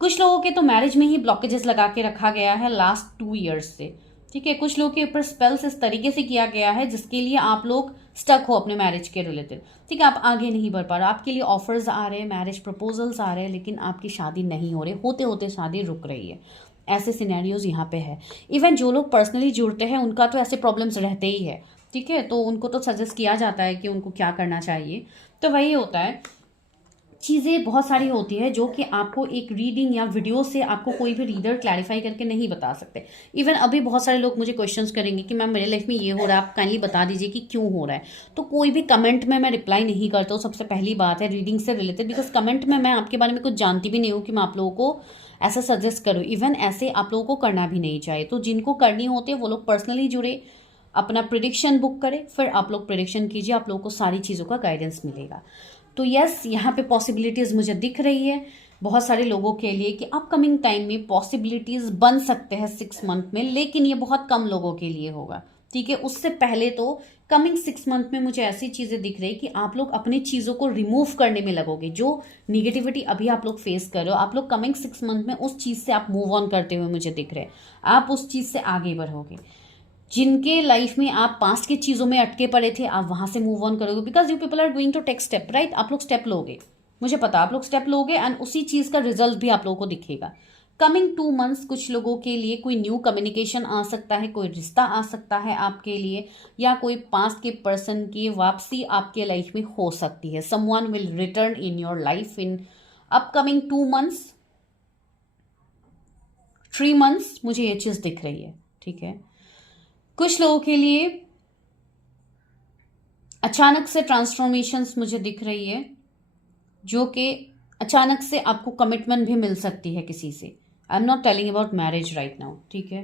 कुछ लोगों के तो मैरिज में ही ब्लॉकेजेस लगा के रखा गया है लास्ट 2 ईयर्स से, ठीक है, कुछ लोग के ऊपर स्पेल्स इस तरीके से किया गया है जिसके लिए आप लोग स्टक हो अपने मैरिज के रिलेटेड। ठीक है, आप आगे नहीं बढ़ पा रहे, आपके लिए ऑफर्स आ रहे हैं, मैरिज प्रपोजल्स आ रहे हैं, लेकिन आपकी शादी नहीं हो रही, होते होते शादी रुक रही है। ऐसे सिनेरियोज यहाँ पे है। इवन जो लोग पर्सनली जुड़ते हैं उनका तो ऐसे प्रॉब्लम्स रहते ही है। ठीक है, तो उनको तो सजेस्ट किया जाता है कि उनको क्या करना चाहिए। तो वही होता है, चीज़ें बहुत सारी होती है जो कि आपको एक रीडिंग या वीडियो से आपको कोई भी रीडर क्लैरिफाई करके नहीं बता सकते। इवन अभी बहुत सारे लोग मुझे क्वेश्चंस करेंगे कि मैम मेरे लाइफ में ये हो रहा है, आप काइंडली बता दीजिए कि क्यों हो रहा है। तो कोई भी कमेंट में मैं रिप्लाई नहीं करता हूँ, सबसे पहली बात है रीडिंग से रिलेटेड, बिकॉज कमेंट में मैं आपके बारे में कुछ जानती भी नहीं हूँ कि मैं आप लोगों को ऐसा सजेस्ट करूँ। इवन ऐसे आप लोगों को करना भी नहीं चाहिए। तो जिनको करनी होती है वो लोग पर्सनली जुड़े, अपना प्रिडिक्शन बुक करें, फिर आप लोग प्रिडिक्शन कीजिए, आप लोगों को सारी चीज़ों का गाइडेंस मिलेगा। तो यस, यहाँ पे पॉसिबिलिटीज़ मुझे दिख रही है बहुत सारे लोगों के लिए कि अपकमिंग टाइम में पॉसिबिलिटीज़ बन सकते हैं 6 मंथ में, लेकिन ये बहुत कम लोगों के लिए होगा। ठीक है, उससे पहले तो कमिंग 6 मंथ में मुझे ऐसी चीज़ें दिख रही कि आप लोग अपनी चीज़ों को रिमूव करने में लगोगे। जो निगेटिविटी अभी आप लोग फेस कर रहे हो, आप लोग कमिंग 6 मंथ में उस चीज़ से आप मूव ऑन करते हुए मुझे दिख रहे हैं, आप उस चीज़ से आगे बढ़ोगे। जिनके लाइफ में आप पास्ट की चीज़ों में अटके पड़े थे, आप वहां से मूव ऑन करोगे, because you people are going to take step, right. आप लोग स्टेप लोगे, मुझे पता आप लोग स्टेप लोगे, एंड उसी चीज़ का रिजल्ट भी आप लोगों को दिखेगा। कमिंग 2 मंथ्स कुछ लोगों के लिए कोई न्यू कम्युनिकेशन आ सकता है, कोई रिश्ता आ सकता है आपके लिए, या कोई पास्ट के पर्सन की वापसी आपके लाइफ में हो सकती है। Someone will return in your life in upcoming 2 months, 3 months, मुझे ये चीज़ दिख रही है। ठीक है, कुछ लोगों के लिए अचानक से ट्रांसफॉर्मेशंस मुझे दिख रही है, जो कि अचानक से आपको कमिटमेंट भी मिल सकती है किसी से। आई am not telling about marriage right now, ठीक है,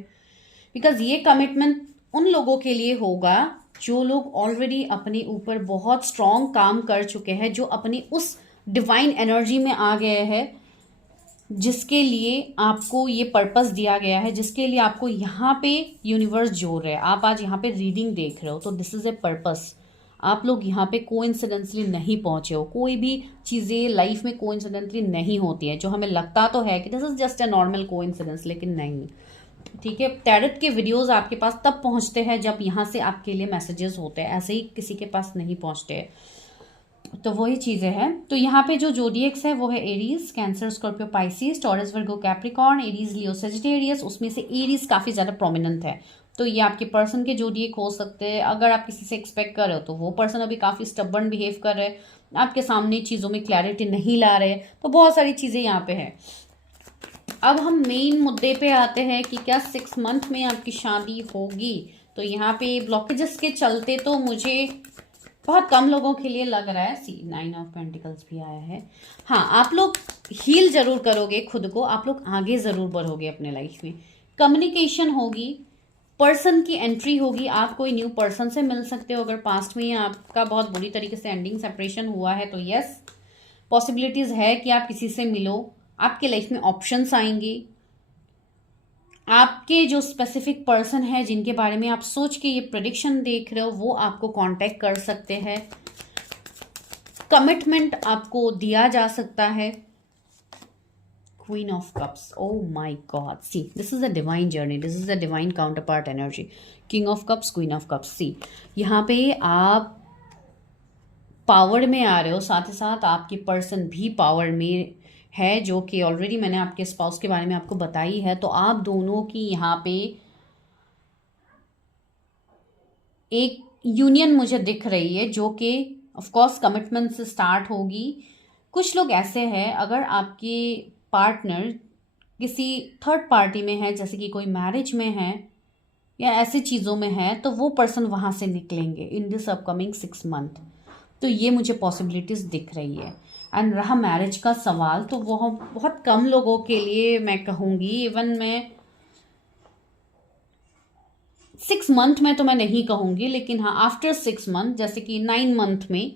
बिकॉज ये कमिटमेंट उन लोगों के लिए होगा जो लोग ऑलरेडी अपने ऊपर बहुत स्ट्रॉन्ग काम कर चुके हैं, जो अपनी उस डिवाइन एनर्जी में आ गए हैं जिसके लिए आपको ये पर्पस दिया गया है, जिसके लिए आपको यहाँ पे यूनिवर्स जोड़ रहा है। आप आज यहाँ पे रीडिंग देख रहे हो तो दिस इज ए पर्पस। आप लोग यहाँ पे कोइंसिडेंटली नहीं पहुंचे हो। कोई भी चीज़ें लाइफ में कोइंसिडेंटली नहीं होती है, जो हमें लगता तो है कि this is just a normal coincidence, लेकिन नहीं। ठीक है, टैरोट के वीडियोस आपके पास तब पहुंचते हैं जब यहाँ से आपके लिए मैसेजेस होते हैं, ऐसे ही किसी के पास नहीं पहुंचते हैं। तो वही चीज़ें हैं। तो यहाँ पे जो जोडिएक्स है वो है Aries, Cancer, Scorpio, Pisces, Taurus, Virgo, Capricorn, Aries, Leo, Sagittarius. उसमें से एरीज काफ़ी ज़्यादा प्रोमिनेंट है। तो ये आपके पर्सन के जोडिएक हो सकते हैं। अगर आप किसी से एक्सपेक्ट कर रहे हो तो वो पर्सन अभी काफ़ी स्टबर्न बिहेव कर रहे हैं, आपके सामने चीज़ों में क्लैरिटी नहीं ला रहे, तो बहुत सारी चीज़ें यहाँ पे है। अब हम मेन मुद्दे पे आते हैं कि क्या 6 मंथ में आपकी शादी होगी। तो यहाँ पे ब्लॉकेजेस के चलते तो मुझे बहुत कम लोगों के लिए लग रहा है। सी 9 ऑफ पेंटिकल्स भी आया है। हाँ, आप लोग हील जरूर करोगे खुद को, आप लोग आगे जरूर बढ़ोगे अपने लाइफ में। कम्युनिकेशन होगी, पर्सन की एंट्री होगी, आप कोई न्यू पर्सन से मिल सकते हो। अगर पास्ट में आपका बहुत बुरी तरीके से एंडिंग सेपरेशन हुआ है तो यस, पॉसिबिलिटीज है कि आप किसी से मिलो, आपके लाइफ में ऑप्शंस आएंगे। आपके जो स्पेसिफिक पर्सन है जिनके बारे में आप सोच के ये प्रेडिक्शन देख रहे हो, वो आपको कांटेक्ट कर सकते हैं। कमिटमेंट आपको दिया जा सकता है। Queen of cups, oh my god, see this is a divine journey, this is a divine counterpart energy. King of cups, queen of cups, see यहाँ पे आप पावर में आ रहे हो, साथ ही साथ आपकी पर्सन भी पावर में है, जो कि ऑलरेडी मैंने आपके स्पाउस के बारे में आपको बताई है। तो आप दोनों की यहाँ पे एक यूनियन मुझे दिख रही है, जो कि ऑफ कोर्स कमिटमेंट से स्टार्ट होगी। कुछ लोग ऐसे हैं, अगर आपके पार्टनर किसी थर्ड पार्टी में है, जैसे कि कोई मैरिज में है या ऐसी चीज़ों में है, तो वो पर्सन वहाँ से निकलेंगे इन दिस अपकमिंग 6 मंथ। तो ये मुझे पॉसिबिलिटीज़ दिख रही है। एंड रहा मैरिज का सवाल, तो वो बहुत कम लोगों के लिए मैं कहूँगी। इवन मैं 6 मंथ में तो मैं नहीं कहूँगी, लेकिन हाँ आफ्टर 6 मंथ, जैसे कि 9 मंथ में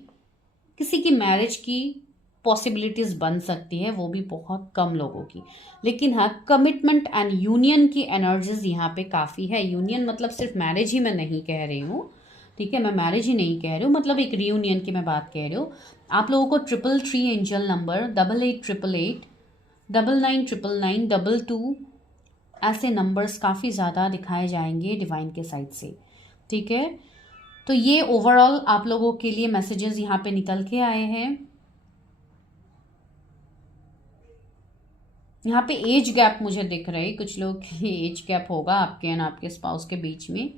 किसी की मैरिज की पॉसिबिलिटीज़ बन सकती है, वो भी बहुत कम लोगों की। लेकिन हाँ, कमिटमेंट एंड यूनियन की एनर्जीज यहाँ पे काफ़ी है। यूनियन मतलब सिर्फ मैरिज ही मैं नहीं कह रही हूँ, ठीक है, मैं मैरिज ही नहीं कह रही हूँ, मतलब एक रियूनियन की मैं बात कह रही हूँ। आप लोगों को 333 एंजल नंबर 8888 999999 22 ऐसे नंबर्स काफ़ी ज़्यादा दिखाए जाएंगे डिवाइन के साइड से, ठीक है। तो ये ओवरऑल आप लोगों के लिए मैसेजेस यहाँ पे निकल के आए हैं। यहाँ पे एज गैप मुझे दिख रहा है, कुछ लोग के लिए एज गैप होगा आपके एंड आपके स्पाउस के बीच में।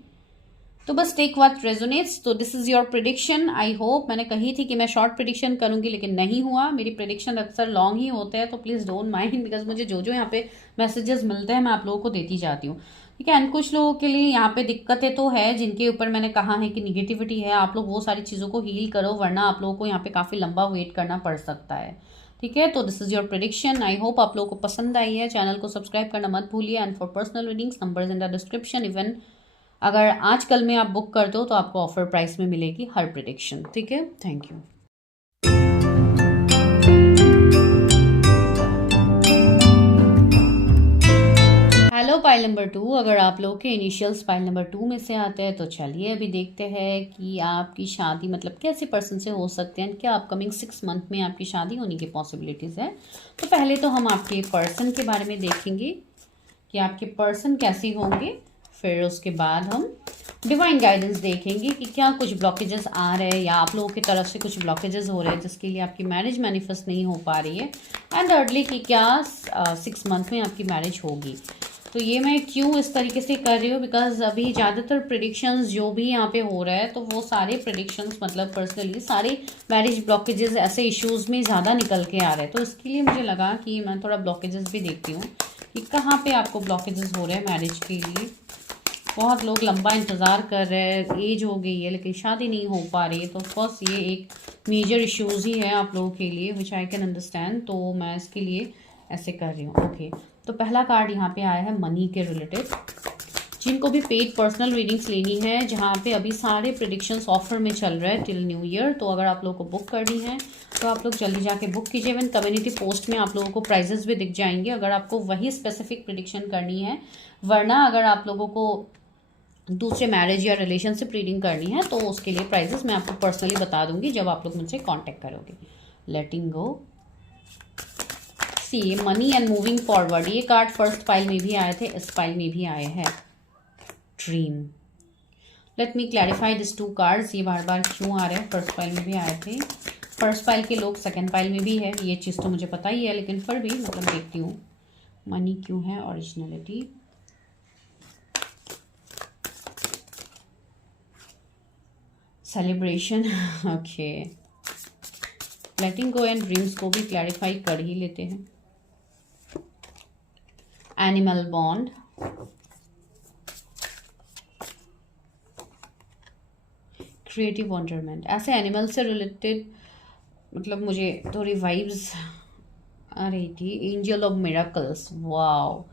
तो बस टेक व्हाट रेजोनेट्स। तो this is your prediction. I hope, मैंने कही थी कि मैं शॉर्ट प्रिडिक्शन करूंगी लेकिन नहीं हुआ। मेरी प्रिडिक्शन अक्सर लॉन्ग ही होते हैं, तो प्लीज़ डोंट माइंड, बिकॉज मुझे जो जो यहाँ पे मैसेजेस मिलते हैं मैं आप लोगों को देती जाती हूँ, ठीक है। एंड कुछ लोगों के लिए यहाँ पे दिक्कतें तो है जिनके ऊपर मैंने कहा है कि निगेटिविटी है, आप लोग वो सारी चीज़ों को हील करो, वरना आप लोगों को यहाँ पे काफ़ी लंबा वेट करना पड़ सकता है, ठीक है। तो this is your prediction. I hope आप लोगों को पसंद आई है। चैनल को सब्सक्राइब करना मत भूलिए। And for personal readings, numbers in the description. Even अगर आज कल में आप बुक करते हो तो आपको ऑफर प्राइस में मिलेगी हर प्रिडिक्शन, ठीक है। Thank you. Hello pile number 2, अगर आप लोग के इनिशियल्स पाइल नंबर 2 में से आते हैं तो चलिए अभी देखते हैं कि आपकी शादी मतलब कैसे पर्सन से हो सकते हैं, क्या अपकमिंग 6 मंथ में आपकी शादी होने की पॉसिबिलिटीज़ है। तो पहले तो हम आपके पर्सन के बारे में देखेंगे कि आपके पर्सन कैसे होंगे, फिर उसके बाद हम डिवाइन गाइडेंस देखेंगे कि क्या कुछ ब्लॉकेजेस आ रहे हैं या आप लोगों की तरफ से कुछ ब्लॉकेजेस हो रहे हैं जिसके लिए आपकी मैरिज मैनिफेस्ट नहीं हो पा रही है। एंड थर्डली कि क्या 6 मंथ में आपकी मैरिज होगी। तो ये मैं क्यों इस तरीके से कर रही हूँ, बिकॉज अभी ज़्यादातर प्रिडिक्शंस जो भी यहाँ पे हो रहा है तो वो सारे प्रिडिक्शंस मतलब पर्सनली सारे मैरिज ब्लॉकेजेस ऐसे इश्यूज़ में ज़्यादा निकल के आ रहे हैं। तो इसके लिए मुझे लगा कि मैं थोड़ा ब्लॉकेजेस भी देखती हूँ कि कहाँ पे आपको ब्लॉकेजेस हो रहे हैं मैरिज के लिए। बहुत लोग लंबा इंतज़ार कर रहे हैं, एज हो गई है लेकिन शादी नहीं हो पा रही है, तो ऑफकोर्स ये एक मेजर इश्यूज़ ही है आप लोगों के लिए, विच आई कैन अंडरस्टैंड। तो मैं इसके लिए ऐसे कर रही हूँ। ओके, तो पहला कार्ड यहाँ पे आया है मनी के रिलेटेड। जिनको भी पेड पर्सनल रीडिंग्स लेनी है, जहाँ पे अभी सारे प्रिडिक्शंस ऑफर में चल रहा है टिल न्यू ईयर, तो अगर आप लोगों को बुक करनी है तो आप लोग जल्दी जाके बुक कीजिए। इवन कम्युनिटी पोस्ट में आप लोगों को प्राइजेस भी दिख जाएंगे अगर आपको वही स्पेसिफिक प्रिडिक्शन करनी है। वरना अगर आप लोगों को दूसरे मैरिज या रिलेशनशिप रीडिंग करनी है तो उसके लिए प्राइजेस मैं आपको पर्सनली बता दूंगी जब आप लोग मुझसे कांटेक्ट करोगे। लेटिंग गो, सी मनी एंड मूविंग फॉरवर्ड। ये कार्ड फर्स्ट पाइल में भी आए थे, इस पाइल में भी आए हैं। Dream, let me clarify this 2 cards. ये बार बार क्यों आ रहे हैं, फर्स्ट पाइल में भी आए थे, फर्स्ट पाइल के लोग सेकेंड पाइल में भी है, ये चीज़ तो मुझे पता ही है, लेकिन फिर भी मतलब देखती हूँ मनी क्यों है। Originality, celebration, okay. Letting go and dreams को भी क्लैरिफाई कर ही लेते हैं। Animal bond, creative wonderment. ऐसे एनिमल से रिलेटेड मतलब मुझे थोड़ी वाइब्स आ रही थी। Angel of miracles, wow.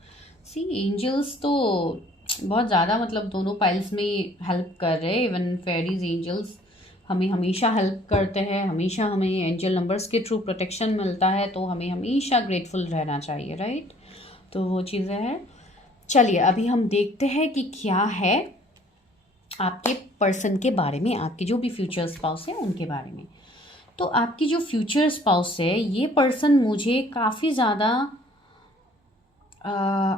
See angels तो बहुत ज़्यादा मतलब दोनों पाइल्स में हेल्प कर रहे हैं। इवन फेरीज एंजल्स हमें हमेशा हेल्प करते हैं, हमेशा हमें एंजल नंबर्स के थ्रू प्रोटेक्शन मिलता है, तो हमें हमेशा ग्रेटफुल रहना चाहिए, राइट। तो वो चीज़ें हैं। चलिए अभी हम देखते हैं कि क्या है आपके पर्सन के बारे में, आपके जो भी फ्यूचर स्पाउस है उनके बारे में। तो आपकी जो फ्यूचर स्पाउस है, ये पर्सन मुझे काफ़ी ज़्यादा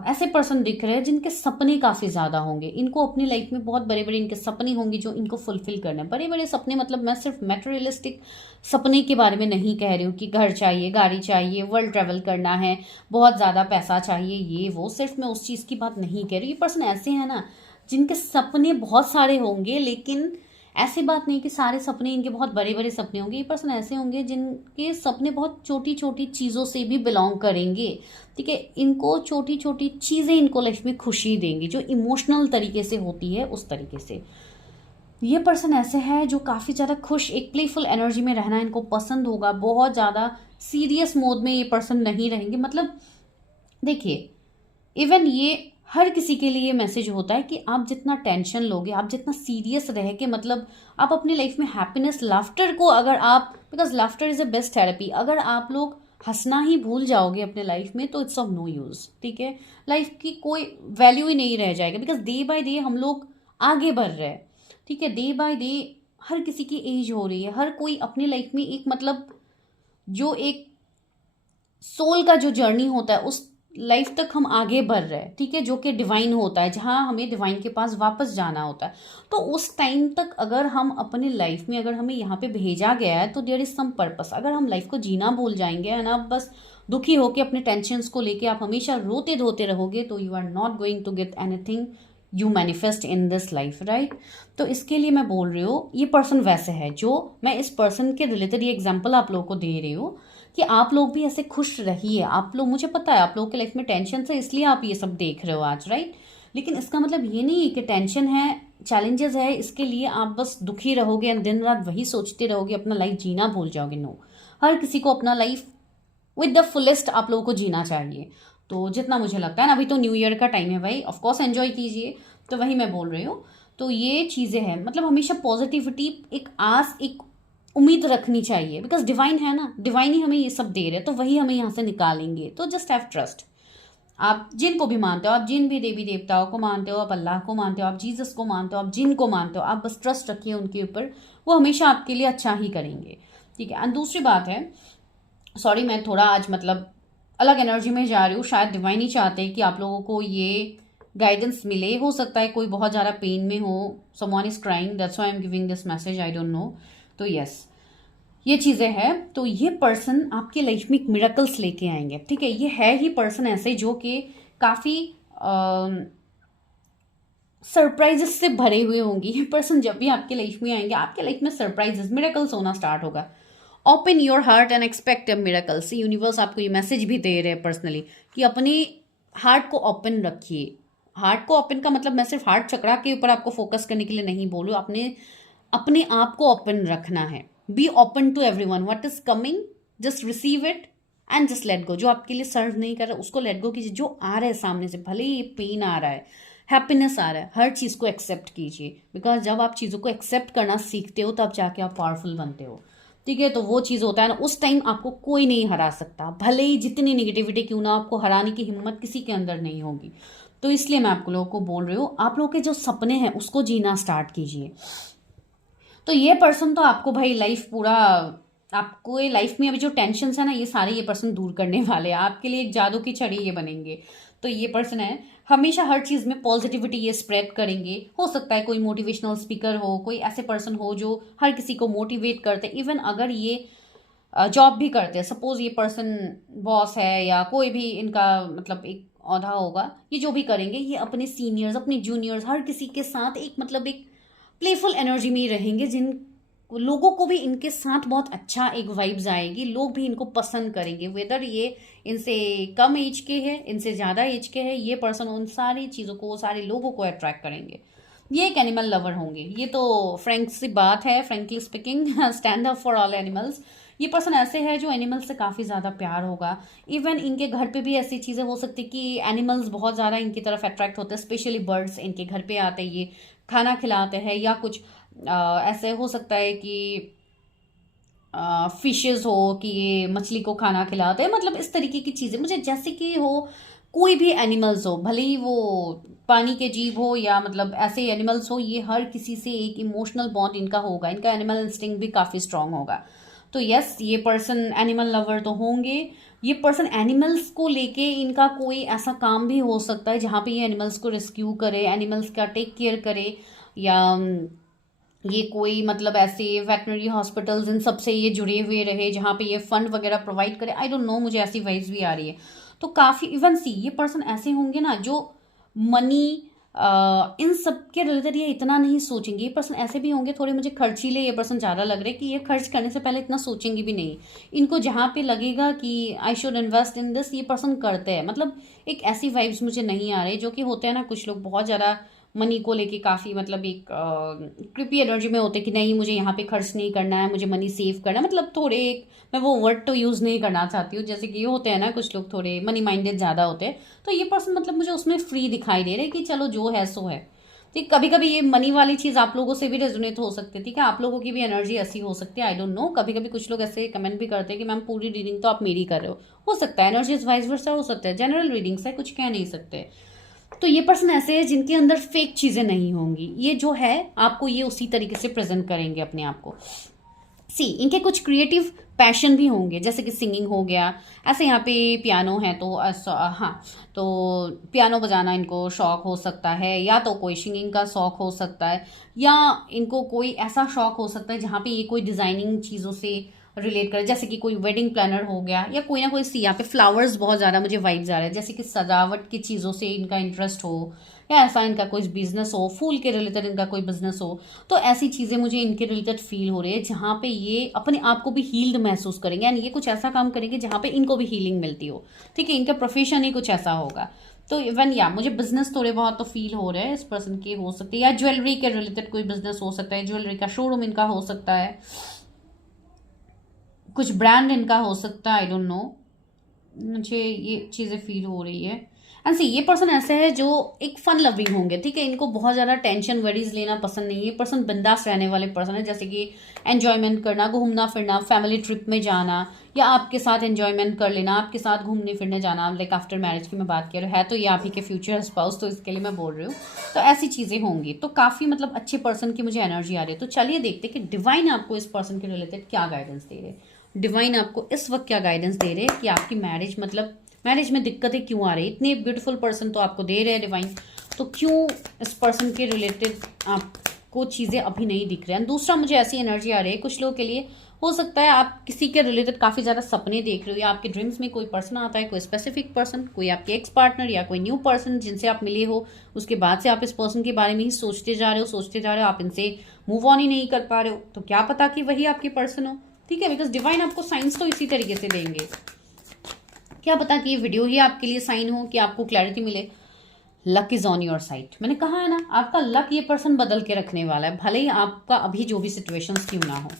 ऐसे पर्सन दिख रहे हैं जिनके सपने काफ़ी ज़्यादा होंगे। इनको अपनी लाइफ में बहुत बड़े बड़े इनके सपने होंगे जो इनको फुलफिल करना है। बड़े बड़े सपने मतलब मैं सिर्फ मेटेरियलिस्टिक सपने के बारे में नहीं कह रही हूँ कि घर चाहिए, गाड़ी चाहिए, वर्ल्ड ट्रैवल करना है, बहुत ज़्यादा पैसा चाहिए, ये वो, सिर्फ मैं उस चीज़ की बात नहीं कह रही। ये पर्सन ऐसे हैं ना जिनके सपने बहुत सारे होंगे, लेकिन ऐसी बात नहीं कि सारे सपने इनके बहुत बड़े बड़े सपने होंगे। ये पर्सन ऐसे होंगे जिनके सपने बहुत छोटी छोटी चीज़ों से भी बिलोंग करेंगे, ठीक है। इनको छोटी छोटी चीज़ें इनको लाइफ में खुशी देंगी, जो इमोशनल तरीके से होती है उस तरीके से। ये पर्सन ऐसे है जो काफ़ी ज़्यादा खुश, एक प्लेफुल एनर्जी में रहना इनको पसंद होगा। बहुत ज़्यादा सीरियस मोड में ये पर्सन नहीं रहेंगे। मतलब देखिए, इवन ये हर किसी के लिए मैसेज होता है कि आप जितना टेंशन लोगे, आप जितना सीरियस रह के मतलब आप अपनी लाइफ में हैप्पीनेस, लाफ्टर को अगर आप, because laughter is a best therapy, अगर आप लोग हंसना ही भूल जाओगे अपने लाइफ में तो इट्स ऑफ नो यूज़, ठीक है। लाइफ की कोई वैल्यू ही नहीं रह जाएगा, बिकॉज डे बाय डे हम लोग आगे बढ़ रहे हैं, ठीक है। डे बाय डे हर किसी की एज हो रही है, हर कोई अपनी लाइफ में एक मतलब जो एक सोल का जो जर्नी होता है उस लाइफ तक हम आगे बढ़ रहे हैं, ठीक है, जो कि डिवाइन होता है, जहाँ हमें डिवाइन के पास वापस जाना होता है। तो उस टाइम तक अगर हम अपनी लाइफ में, अगर हमें यहाँ पे भेजा गया है तो देयर इज सम पर्पस। अगर हम लाइफ को जीना भूल जाएंगे एंड आप बस दुखी होकर अपने टेंशन्स को लेके आप हमेशा रोते धोते रहोगे, तो you are not going to get anything you manifest in this life, right. तो इसके लिए मैं बोल रही हूँ, ये पर्सन वैसे है, जो मैं इस पर्सन के रिलेटेड ये एग्जाम्पल आप लोगों को दे रही हूँ कि आप लोग भी ऐसे खुश रहिए। आप लोग, मुझे पता है आप लोगों के लाइफ में टेंशन है, इसलिए आप ये सब देख रहे हो आज, राइट। लेकिन इसका मतलब ये नहीं है कि टेंशन है, चैलेंजेस है, इसके लिए आप बस दुखी रहोगे एंड दिन रात वही सोचते रहोगे, अपना लाइफ जीना भूल जाओगे। नो, हर किसी को अपना लाइफ विद द फुलेस्ट आप लोगों को जीना चाहिए। तो जितना मुझे लगता है ना, अभी तो न्यू ईयर का टाइम है भाई, ऑफ कोर्स एंजॉय कीजिए। तो वही मैं बोल रही हूँ। तो ये चीज़ें हैं, मतलब हमेशा पॉजिटिविटी, एक आस, एक उम्मीद रखनी चाहिए, बिकॉज डिवाइन है ना, डिवाइन ही हमें ये सब दे रहे हैं, तो वही हमें यहाँ से निकालेंगे। तो जस्ट हैव ट्रस्ट। आप जिनको भी मानते हो, आप जिन भी देवी देवताओं को मानते हो, आप अल्लाह को मानते हो, आप जीसस को मानते हो, आप जिनको मानते हो, आप बस ट्रस्ट रखिए उनके ऊपर, वो हमेशा आपके लिए अच्छा ही करेंगे, ठीक है। एंड दूसरी बात है, सॉरी मैं थोड़ा आज मतलब अलग एनर्जी में जा रही हूँ, शायद डिवाइन ही चाहते हैं कि आप लोगों को ये गाइडेंस मिले। हो सकता है कोई बहुत ज़्यादा पेन में हो, someone is crying, that's why I am giving this message, I don't know. तो यस, ये चीज़ें हैं। तो ये पर्सन आपके लाइफ में एक मिरेकल्स लेके आएंगे, ठीक है। ये है ही पर्सन ऐसे जो कि काफ़ी सरप्राइजेस से भरे हुए होंगे। ये पर्सन जब भी आपके लाइफ में आएंगे, आपके लाइफ में सरप्राइजेस, मिरेकल्स होना स्टार्ट होगा। Open your heart and expect a miracles. Universe आपको ये मैसेज भी दे रहे हैं पर्सनली कि अपनी हार्ट को ओपन रखिए। हार्ट को ओपन का मतलब मैं सिर्फ हार्ट चक्रा के ऊपर आपको फोकस करने के लिए नहीं बोल रही हूँ, अपने आप को ओपन रखना है। Be open to everyone, what is coming just receive it and just let go. जो आपके लिए सर्व नहीं कर रहा उसको लेट गो कीजिए। जो आ रहा है सामने से, भले ही पेन आ रहा है, हैप्पीनेस आ रहा है, हर चीज़ को एक्सेप्ट कीजिए। बिकॉज जब आप चीज़ों को एक्सेप्ट करना सीखते हो तब जाके आप पावरफुल बनते हो, ठीक है। तो वो चीज़ होता है ना, उस टाइम आपको कोई नहीं हरा सकता, भले ही जितनी निगेटिविटी क्यों ना, आपको हराने की हिम्मत किसी के अंदर नहीं होगी। तो इसलिए मैं आप लोगों को बोल रही हूँ, आप लोगों के जो सपने हैं उसको जीना स्टार्ट कीजिए। तो ये पर्सन तो आपको भाई लाइफ पूरा, आपको ये लाइफ में अभी जो टेंशन है ना, ये सारे ये पर्सन दूर करने वाले हैं। आपके लिए एक जादू की छड़ी ये बनेंगे। तो ये पर्सन है, हमेशा हर चीज़ में पॉजिटिविटी ये स्प्रेड करेंगे। हो सकता है कोई मोटिवेशनल स्पीकर हो, कोई ऐसे पर्सन हो जो हर किसी को मोटिवेट करते। इवन अगर ये जॉब भी करते हैं, सपोज ये पर्सन बॉस है या कोई भी इनका मतलब एक औहदा होगा, ये जो भी करेंगे, ये अपने सीनियर्स, अपने जूनियर्स, हर किसी के साथ एक मतलब एक प्लेफुल एनर्जी में ही रहेंगे, जिन लोगों को भी इनके साथ बहुत अच्छा एक वाइब्स आएगी। लोग भी इनको पसंद करेंगे, वेदर ये इनसे कम एज के हैं, इनसे ज़्यादा एज के हैं, ये पर्सन उन सारी चीज़ों को, सारे लोगों को अट्रैक्ट करेंगे। ये एक एनिमल लवर होंगे, ये तो फ्रैंक सी बात है, frankly speaking, stand up for all animals. ये पर्सन ऐसे है जो एनिमल्स से काफ़ी ज़्यादा प्यार होगा। इवन इनके घर पे भी ऐसी चीज़ें हो सकती कि एनिमल्स बहुत ज़्यादा इनकी तरफ अट्रैक्ट होते हैं, स्पेशली बर्ड्स इनके घर पे आते हैं, ये खाना खिलाते हैं, या कुछ ऐसे हो सकता है कि फिशेस हो कि ये मछली को खाना खिलाते हैं। मतलब इस तरीके की चीज़ें, मुझे जैसे कि हो कोई भी एनिमल्स हो, भले ही वो पानी के जीव हो या मतलब ऐसे एनिमल्स हो, ये हर किसी से एक इमोशनल बॉन्ड इनका होगा। इनका एनिमल इंस्टिंक्ट भी काफ़ी स्ट्रांग होगा। तो यस, ये पर्सन एनिमल लवर तो होंगे। ये पर्सन एनिमल्स को लेके इनका कोई ऐसा काम भी हो सकता है जहाँ पे ये एनिमल्स को रेस्क्यू करे, एनिमल्स का टेक केयर करे, या ये कोई मतलब ऐसे वेटनरी हॉस्पिटल्स इन सब से ये जुड़े हुए रहे जहाँ पे ये फंड वगैरह प्रोवाइड करे। आई डोंट नो, मुझे ऐसी वाइब्स भी आ रही है। तो काफ़ी इवन सी ये पर्सन ऐसे होंगे ना जो मनी इन सब के रिलेटेड ये इतना नहीं सोचेंगे। ये पर्सन ऐसे भी होंगे थोड़े मुझे खर्चीले, ये पर्सन ज़्यादा लग रहे कि ये खर्च करने से पहले इतना सोचेंगे भी नहीं। इनको जहाँ पे लगेगा कि I should invest in this, ये पर्सन करते हैं। मतलब एक ऐसी वाइब्स मुझे नहीं आ रही जो कि होते हैं ना कुछ लोग बहुत ज़्यादा मनी को लेके काफ़ी मतलब एक क्रिपी एनर्जी में होते कि नहीं मुझे यहाँ पे खर्च नहीं करना है, मुझे मनी सेव करना है। मतलब थोड़े एक, मैं वो वर्ड तो यूज़ नहीं करना चाहती हूँ, जैसे कि ये होते हैं ना कुछ लोग थोड़े मनी माइंडेड ज़्यादा होते हैं। तो ये पर्सन मतलब मुझे उसमें फ्री दिखाई दे रहे कि चलो जो है सो है। ठीक, कभी कभी ये मनी वाली चीज़ आप लोगों से भी रेजोनेट हो सकती है, ठीक है, आप लोगों की भी एनर्जी ऐसी हो सकती है। आई डोंट नो, कभी कभी कुछ लोग ऐसे कमेंट भी करते हैं कि मैम पूरी रीडिंग तो आप मेरी कर रहे हो सकता है एनर्जीज वाइज वर्सा हो सकता है, जनरल रीडिंग्स है, कुछ कह नहीं सकते। तो ये पर्सन ऐसे है जिनके अंदर फेक चीज़ें नहीं होंगी। ये जो है आपको ये उसी तरीके से प्रेजेंट करेंगे अपने आप को। सी इनके कुछ क्रिएटिव पैशन भी होंगे, जैसे कि सिंगिंग हो गया, ऐसे यहाँ पे पियानो है तो हाँ, तो पियानो बजाना इनको शौक हो सकता है, या तो कोई सिंगिंग का शौक हो सकता है, या इनको कोई ऐसा शौक हो सकता है जहाँ पे ये कोई डिज़ाइनिंग चीज़ों से रिलेट करे, जैसे कि कोई वेडिंग प्लानर हो गया, या कोई ना कोई सी यहाँ पे फ्लावर्स बहुत ज़्यादा मुझे वाइब्स आ रहे हैं, जैसे कि सजावट की चीज़ों से इनका इंटरेस्ट हो, या ऐसा इनका कोई बिजनेस हो, फूल के रिलेटेड इनका कोई बिजनेस हो। तो ऐसी चीज़ें मुझे इनके रिलेटेड फील हो रही है जहाँ पे ये अपने आप को भी हील्ड महसूस करेंगे, एंड ये कुछ ऐसा काम करेंगे जहाँ पे इनको भी हीलिंग मिलती हो। ठीक है, इनका प्रोफेशन ही कुछ ऐसा होगा। तो इवन या मुझे बिजनेस थोड़े बहुत तो फील हो रहे हैं इस पर्सन के, हो सकते हैं, या ज्वेलरी के रिलेटेड कोई बिजनेस हो सकता है, ज्वेलरी का शोरूम इनका हो सकता है, कुछ ब्रांड इनका हो सकता है, आई डोंट नो, मुझे ये चीज़ें फील हो रही है। एंड सी ये पर्सन ऐसे है जो एक फन लविंग होंगे, ठीक है, इनको बहुत ज़्यादा टेंशन वरीज लेना पसंद नहीं है। पर्सन बिंदास रहने वाले पर्सन है, जैसे कि एंजॉयमेंट करना, घूमना फिरना, फैमिली ट्रिप में जाना, या आपके साथ एंजॉयमेंट कर लेना, आपके साथ घूमने फिरने जाना, लाइक आफ्टर मैरिज की मैं बात कर रही हूँ, है तो ये आप ही के फ्यूचर स्पाउस, तो इसके लिए मैं बोल रही हूँ। तो ऐसी चीज़ें होंगी, तो काफ़ी मतलब अच्छे पर्सन की मुझे एनर्जी आ रही है। तो चलिए देखते कि डिवाइन आपको इस पर्सन के रिलेटेड क्या गाइडेंस दे रहे हैं। डिवाइन आपको इस वक्त क्या गाइडेंस दे रहे हैं कि आपकी मैरिज, मतलब मैरिज में दिक्कतें क्यों आ रही है। इतने ब्यूटीफुल पर्सन तो आपको दे रहे हैं डिवाइन, तो क्यों इस पर्सन के रिलेटेड आपको चीज़ें अभी नहीं दिख रही हैं। दूसरा, मुझे ऐसी एनर्जी आ रही है कुछ लोगों के लिए, हो सकता है आप किसी के रिलेटेड काफ़ी ज़्यादा सपने देख रहे हो, या आपके ड्रीम्स में कोई पर्सन आता है, कोई स्पेसिफिक पर्सन, कोई आपके एक्स पार्टनर या कोई न्यू पर्सन जिनसे आप मिले हो, उसके बाद से आप इस पर्सन के बारे में ही सोचते जा रहे हो, आप इनसे मूव ऑन ही नहीं कर पा रहे हो। तो क्या पता कि वही आपके पर्सन हो, ठीक है, बिकॉज डिवाइन आपको साइंस तो इसी तरीके से देंगे। क्या पता कि ये वीडियो ही आपके लिए साइन हो कि आपको क्लैरिटी मिले। Luck is on your side, मैंने कहा है ना, आपका लक ये पर्सन बदल के रखने वाला है, भले ही आपका अभी जो भी सिचुएशंस क्यों ना हो।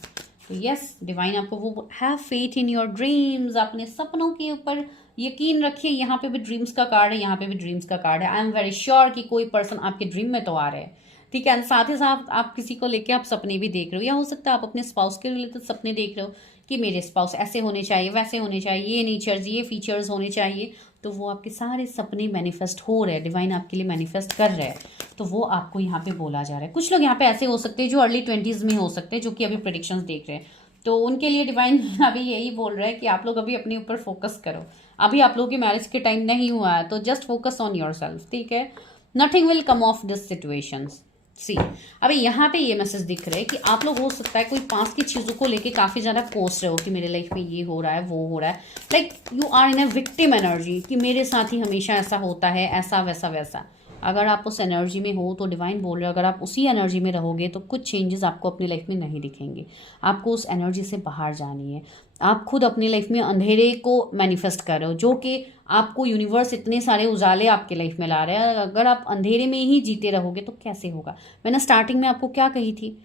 तो यस, डिवाइन आपको वो have faith in your dreams, अपने सपनों के ऊपर यकीन रखिए। यहाँ पे भी ड्रीम्स का कार्ड है, यहाँ पे भी ड्रीम्स का कार्ड है। आई एम वेरी श्योर कि कोई पर्सन आपके ड्रीम में तो आ रहे हैं, ठीक है। साथ ही साथ आप किसी को लेके आप सपने भी देख रहे हो, या हो सकता है आप अपने स्पाउस के रिलेटेड सपने देख रहे हो कि मेरे स्पाउस ऐसे होने चाहिए, वैसे होने चाहिए, ये नेचर्स, ये फीचर्स होने चाहिए। तो वो आपके सारे सपने मैनिफेस्ट हो रहे हैं, डिवाइन आपके लिए मैनिफेस्ट कर रहे हैं। तो वो आपको यहाँ पे बोला जा रहा है। कुछ लोग यहाँ पे ऐसे हो सकते हैं जो अर्ली 20s में हो सकते हैं, जो कि अभी प्रेडिक्शंस देख रहे हैं। तो उनके लिए डिवाइन अभी यही बोल रहा है कि आप लोग अभी अपने ऊपर फोकस करो। अभी आप लोगों की मैरिज के टाइम नहीं हुआ है, तो just focus on yourself, ठीक है। Nothing will come of this situations. See अभी यहाँ पे ये मैसेज दिख रहे हैं कि आप लोग, हो सकता है कोई पास की चीज़ों को लेके काफ़ी ज़्यादा कोस रहे हो कि मेरे लाइफ में ये हो रहा है, वो हो रहा है, like you are in a victim energy कि मेरे साथ ही हमेशा ऐसा होता है, ऐसा वैसा वैसा। अगर आप उस एनर्जी में हो तो डिवाइन बोल रहे हो, अगर आप उसी एनर्जी में रहोगे तो कुछ चेंजेस आपको अपनी लाइफ में नहीं दिखेंगे। आपको उस एनर्जी से बाहर जानी है। आप खुद अपनी लाइफ में अंधेरे को मैनिफेस्ट कर रहे हो, जो कि आपको यूनिवर्स इतने सारे उजाले आपके लाइफ में ला रहे हैं। अगर आप अंधेरे में ही जीते रहोगे तो कैसे होगा। मैंने स्टार्टिंग में आपको क्या कही थी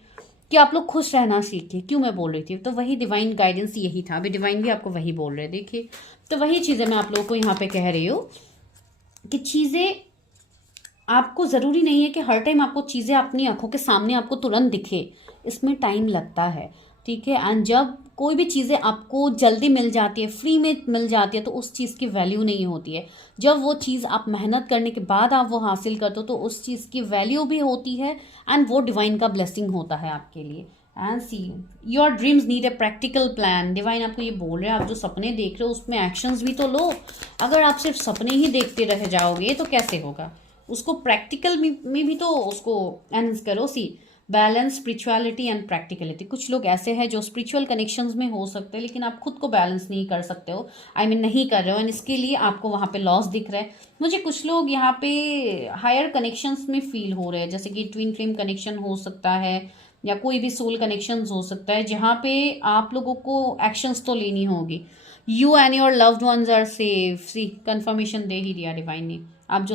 कि आप लोग खुश रहना सीखिए, क्यों मैं बोल रही थी, तो वही डिवाइन गाइडेंस यही था। अभी डिवाइन भी आपको वही बोल रहे हैं, देखिए। तो वही चीज़ें मैं आप लोगों को यहाँ पे कह रही हूँ कि चीज़ें आपको ज़रूरी नहीं है कि हर टाइम आपको चीज़ें अपनी आंखों के सामने आपको तुरंत दिखे, इसमें टाइम लगता है, ठीक है। एंड जब कोई भी चीज़ें आपको जल्दी मिल जाती है, फ्री में मिल जाती है, तो उस चीज़ की वैल्यू नहीं होती है। जब वो चीज़ आप मेहनत करने के बाद आप वो हासिल करते हो तो उस चीज़ की वैल्यू भी होती है, एंड वो डिवाइन का ब्लेसिंग होता है आपके लिए। And see your dreams need a practical plan. Divine आपको ये बोल रहे हैं, आप जो सपने देख रहे हो उसमें एक्शंस भी तो लो। अगर आप सिर्फ सपने ही देखते रह जाओगे तो कैसे होगा, उसको प्रैक्टिकल में भी तो उसको एनहांस करो। सी बैलेंस स्पिरिचुअलिटी एंड प्रैक्टिकलिटी। कुछ लोग ऐसे हैं जो स्पिरिचुअल कनेक्शंस में हो सकते हैं, लेकिन आप खुद को बैलेंस नहीं कर सकते हो, नहीं कर रहे हो, एंड इसके लिए आपको वहाँ पे लॉस दिख रहा है। मुझे कुछ लोग यहाँ पे हायर कनेक्शंस में फील हो रहे हैं, जैसे कि ट्विन फ्लेम कनेक्शन हो सकता है, या कोई भी सोल कनेक्शंस हो सकता है, जहाँ पे आप लोगों को एक्शंस तो लेनी होगी। You and your loved ones are safe. See confirmation दे ही दिया डिवाइन ने। आप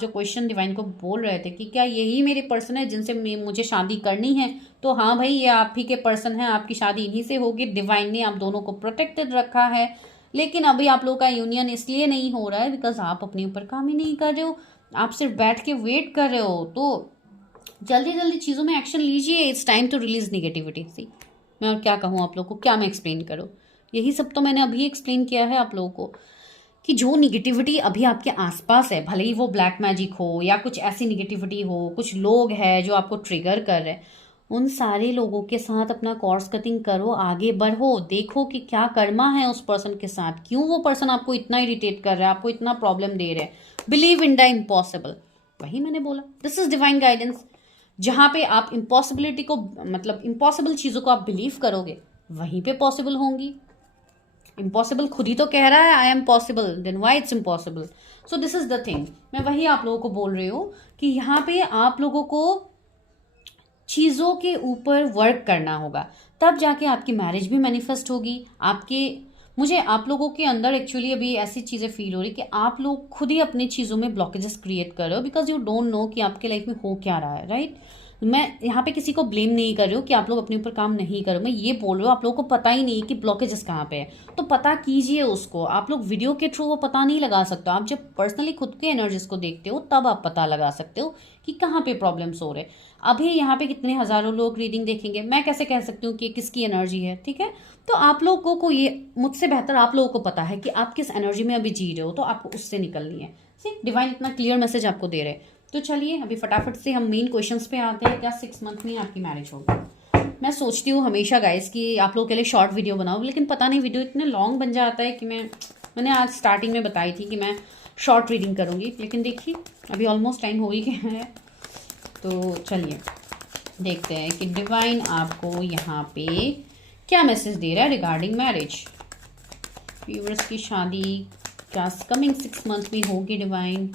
जो क्वेश्चन डिवाइन को बोल रहे थे कि क्या यही मेरे पर्सन है जिनसे मुझे शादी करनी है, तो हाँ भाई, ये आप ही के पर्सन है, आपकी शादी इन्हीं से होगी। डिवाइन ने आप दोनों को प्रोटेक्टेड रखा है, लेकिन अभी आप लोगों का यूनियन इसलिए नहीं हो रहा है बिकॉज आप अपने ऊपर काम ही नहीं कर रहे हो, आप सिर्फ बैठ के वेट कर रहे हो। तो जल्दी जल्दी चीज़ों में एक्शन लीजिए। It's time to release negativity. See मैं और क्या कहूँ आप लोगों को, क्या मैं एक्सप्लेन करूँ, यही सब तो मैंने अभी एक्सप्लेन किया है आप लोगों को कि जो निगेटिविटी अभी आपके आसपास है, भले ही वो ब्लैक मैजिक हो या कुछ ऐसी निगेटिविटी हो, कुछ लोग हैं जो आपको ट्रिगर कर रहे हैं, उन सारे लोगों के साथ अपना कोर्स कटिंग करो, आगे बढ़ो, देखो कि क्या कर्मा है उस पर्सन के साथ, क्यों वो पर्सन आपको इतना इरिटेट कर रहा है, आपको इतना प्रॉब्लम दे रहा है। बिलीव इन द इम्पॉसिबल, वही मैंने बोला, दिस इज डिवाइन गाइडेंस। जहां पे आप इम्पॉसिबिलिटी को, मतलब इम्पॉसिबल चीजों को आप बिलीव करोगे, वहीं पे पॉसिबल होंगी। इम्पॉसिबल खुद ही तो कह रहा है I am possible, then why it's impossible. So this is the thing, मैं वही आप लोगों को बोल रही हूँ कि यहाँ पे आप लोगों को चीज़ों के ऊपर वर्क करना होगा, तब जाके आपकी मैरिज भी मैनिफेस्ट होगी। आपके, मुझे आप लोगों के अंदर एक्चुअली अभी ऐसी चीज़ें फील हो रही कि आप लोग खुद ही अपनी चीज़ों में ब्लॉकेजेस क्रिएट कर रहे हो, बिकॉज यू डोंट नो कि आपके लाइफ में हो क्या रहा है, राइट। मैं यहाँ पे किसी को ब्लेम नहीं कर रही हूँ कि आप लोग अपने ऊपर काम नहीं करो, मैं ये बोल रही हूँ आप लोगों को पता ही नहीं है कि ब्लॉकेजेस कहाँ पे है, तो पता कीजिए उसको। आप लोग वीडियो के थ्रू वो पता नहीं लगा सकते, आप जब पर्सनली खुद के एनर्जीज को देखते हो तब आप पता लगा सकते हो कि कहाँ पे प्रॉब्लम्स हो रहे हैं। अभी यहाँ पे कितने हजारों लोग रीडिंग देखेंगे, मैं कैसे कह सकती हूँ कि किसकी एनर्जी है, ठीक है। तो आप लोगों को ये मुझसे बेहतर आप लोगों को पता है कि आप किस एनर्जी में अभी जी रहे हो, तो आपको उससे निकलनी है। डिवाइन इतना क्लियर मैसेज आपको दे रहे हैं। तो चलिए अभी फटाफट से हम मेन क्वेश्चंस पे आते हैं। क्या 6 मंथ में आपकी मैरिज होगी? मैं सोचती हूँ हमेशा गाइस कि आप लोगों के लिए शॉर्ट वीडियो बनाऊँ, लेकिन पता नहीं वीडियो इतने लॉन्ग बन जाता है कि मैंने आज स्टार्टिंग में बताई थी कि मैं शॉर्ट रीडिंग करूँगी, लेकिन देखिए अभी ऑलमोस्ट टाइम हो ही गया है। तो चलिए देखते हैं कि डिवाइन आपको यहाँ पे क्या मैसेज दे रहा है रिगार्डिंग मैरिज। व्यूअर्स की शादी क्या कमिंग 6 मंथ में होगी डिवाइन?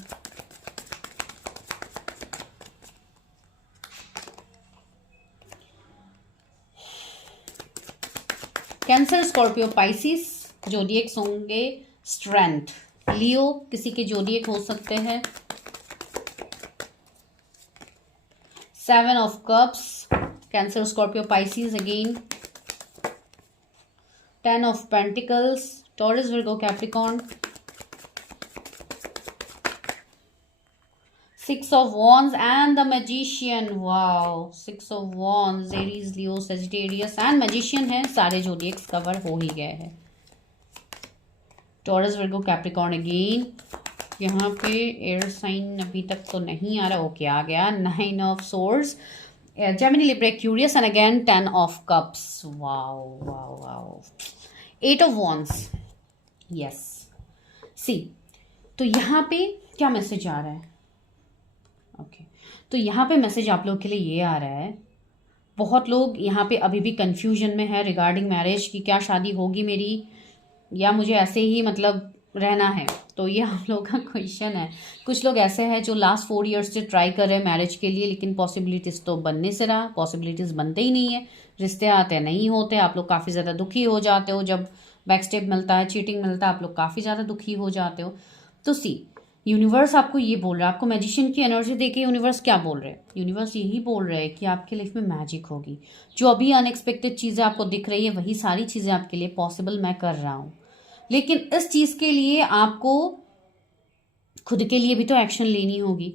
कैंसर, स्कॉर्पियो, पाइसिस जोडिएक्स होंगे। स्ट्रेंथ, लियो किसी के जोडिएक हो सकते हैं। 7 of cups, cancer, Scorpio, Pisces again. 10 of pentacles, taurus, Virgo, Capricorn. 6 of wands and the magician, wow, 6 of wands, Aries, Leo, Sagittarius and magician है, सारे जोडिएक्स कवर हो ही गए हैं। Taurus, Virgo, Capricorn again. यहाँ पे एयर साइन अभी तक तो नहीं आ रहा, ओके आ गया। 9 of swords, Gemini, Libra, Aquarius and again 10 of cups, wow wow wow. 8 of wands, yes. See, तो यहाँ पे क्या मैसेज आ रहा है? ओके तो यहाँ पे मैसेज आप लोग के लिए ये आ रहा है, बहुत लोग यहाँ पे अभी भी कंफ्यूजन में है रिगार्डिंग मैरिज की, क्या शादी होगी मेरी या मुझे ऐसे ही मतलब रहना है। तो ये हम लोग का क्वेश्चन है। कुछ लोग ऐसे हैं जो लास्ट 4 ईयर्स से ट्राई कर रहे हैं मैरिज के लिए, लेकिन पॉसिबिलिटीज़ तो बनने से रहा, पॉसिबिलिटीज़ बनते ही नहीं है, रिश्ते आते नहीं होते। आप लोग काफ़ी ज़्यादा दुखी हो जाते हो जब बैकस्टेप मिलता है, चीटिंग मिलता है, आप लोग काफ़ी ज़्यादा दुखी हो जाते हो। तो सी, यूनिवर्स आपको ये बोल रहा है, आपको मैजिशियन की एनर्जी देके यूनिवर्स क्या बोल रहे हैं? यूनिवर्स यही बोल रहे हैं कि आपके लाइफ में मैजिक होगी। जो अभी अनएक्सपेक्टेड चीज़ें आपको दिख रही है, वही सारी चीज़ें आपके लिए पॉसिबल मैं कर रहा हूँ, लेकिन इस चीज़ के लिए आपको खुद के लिए भी तो एक्शन लेनी होगी।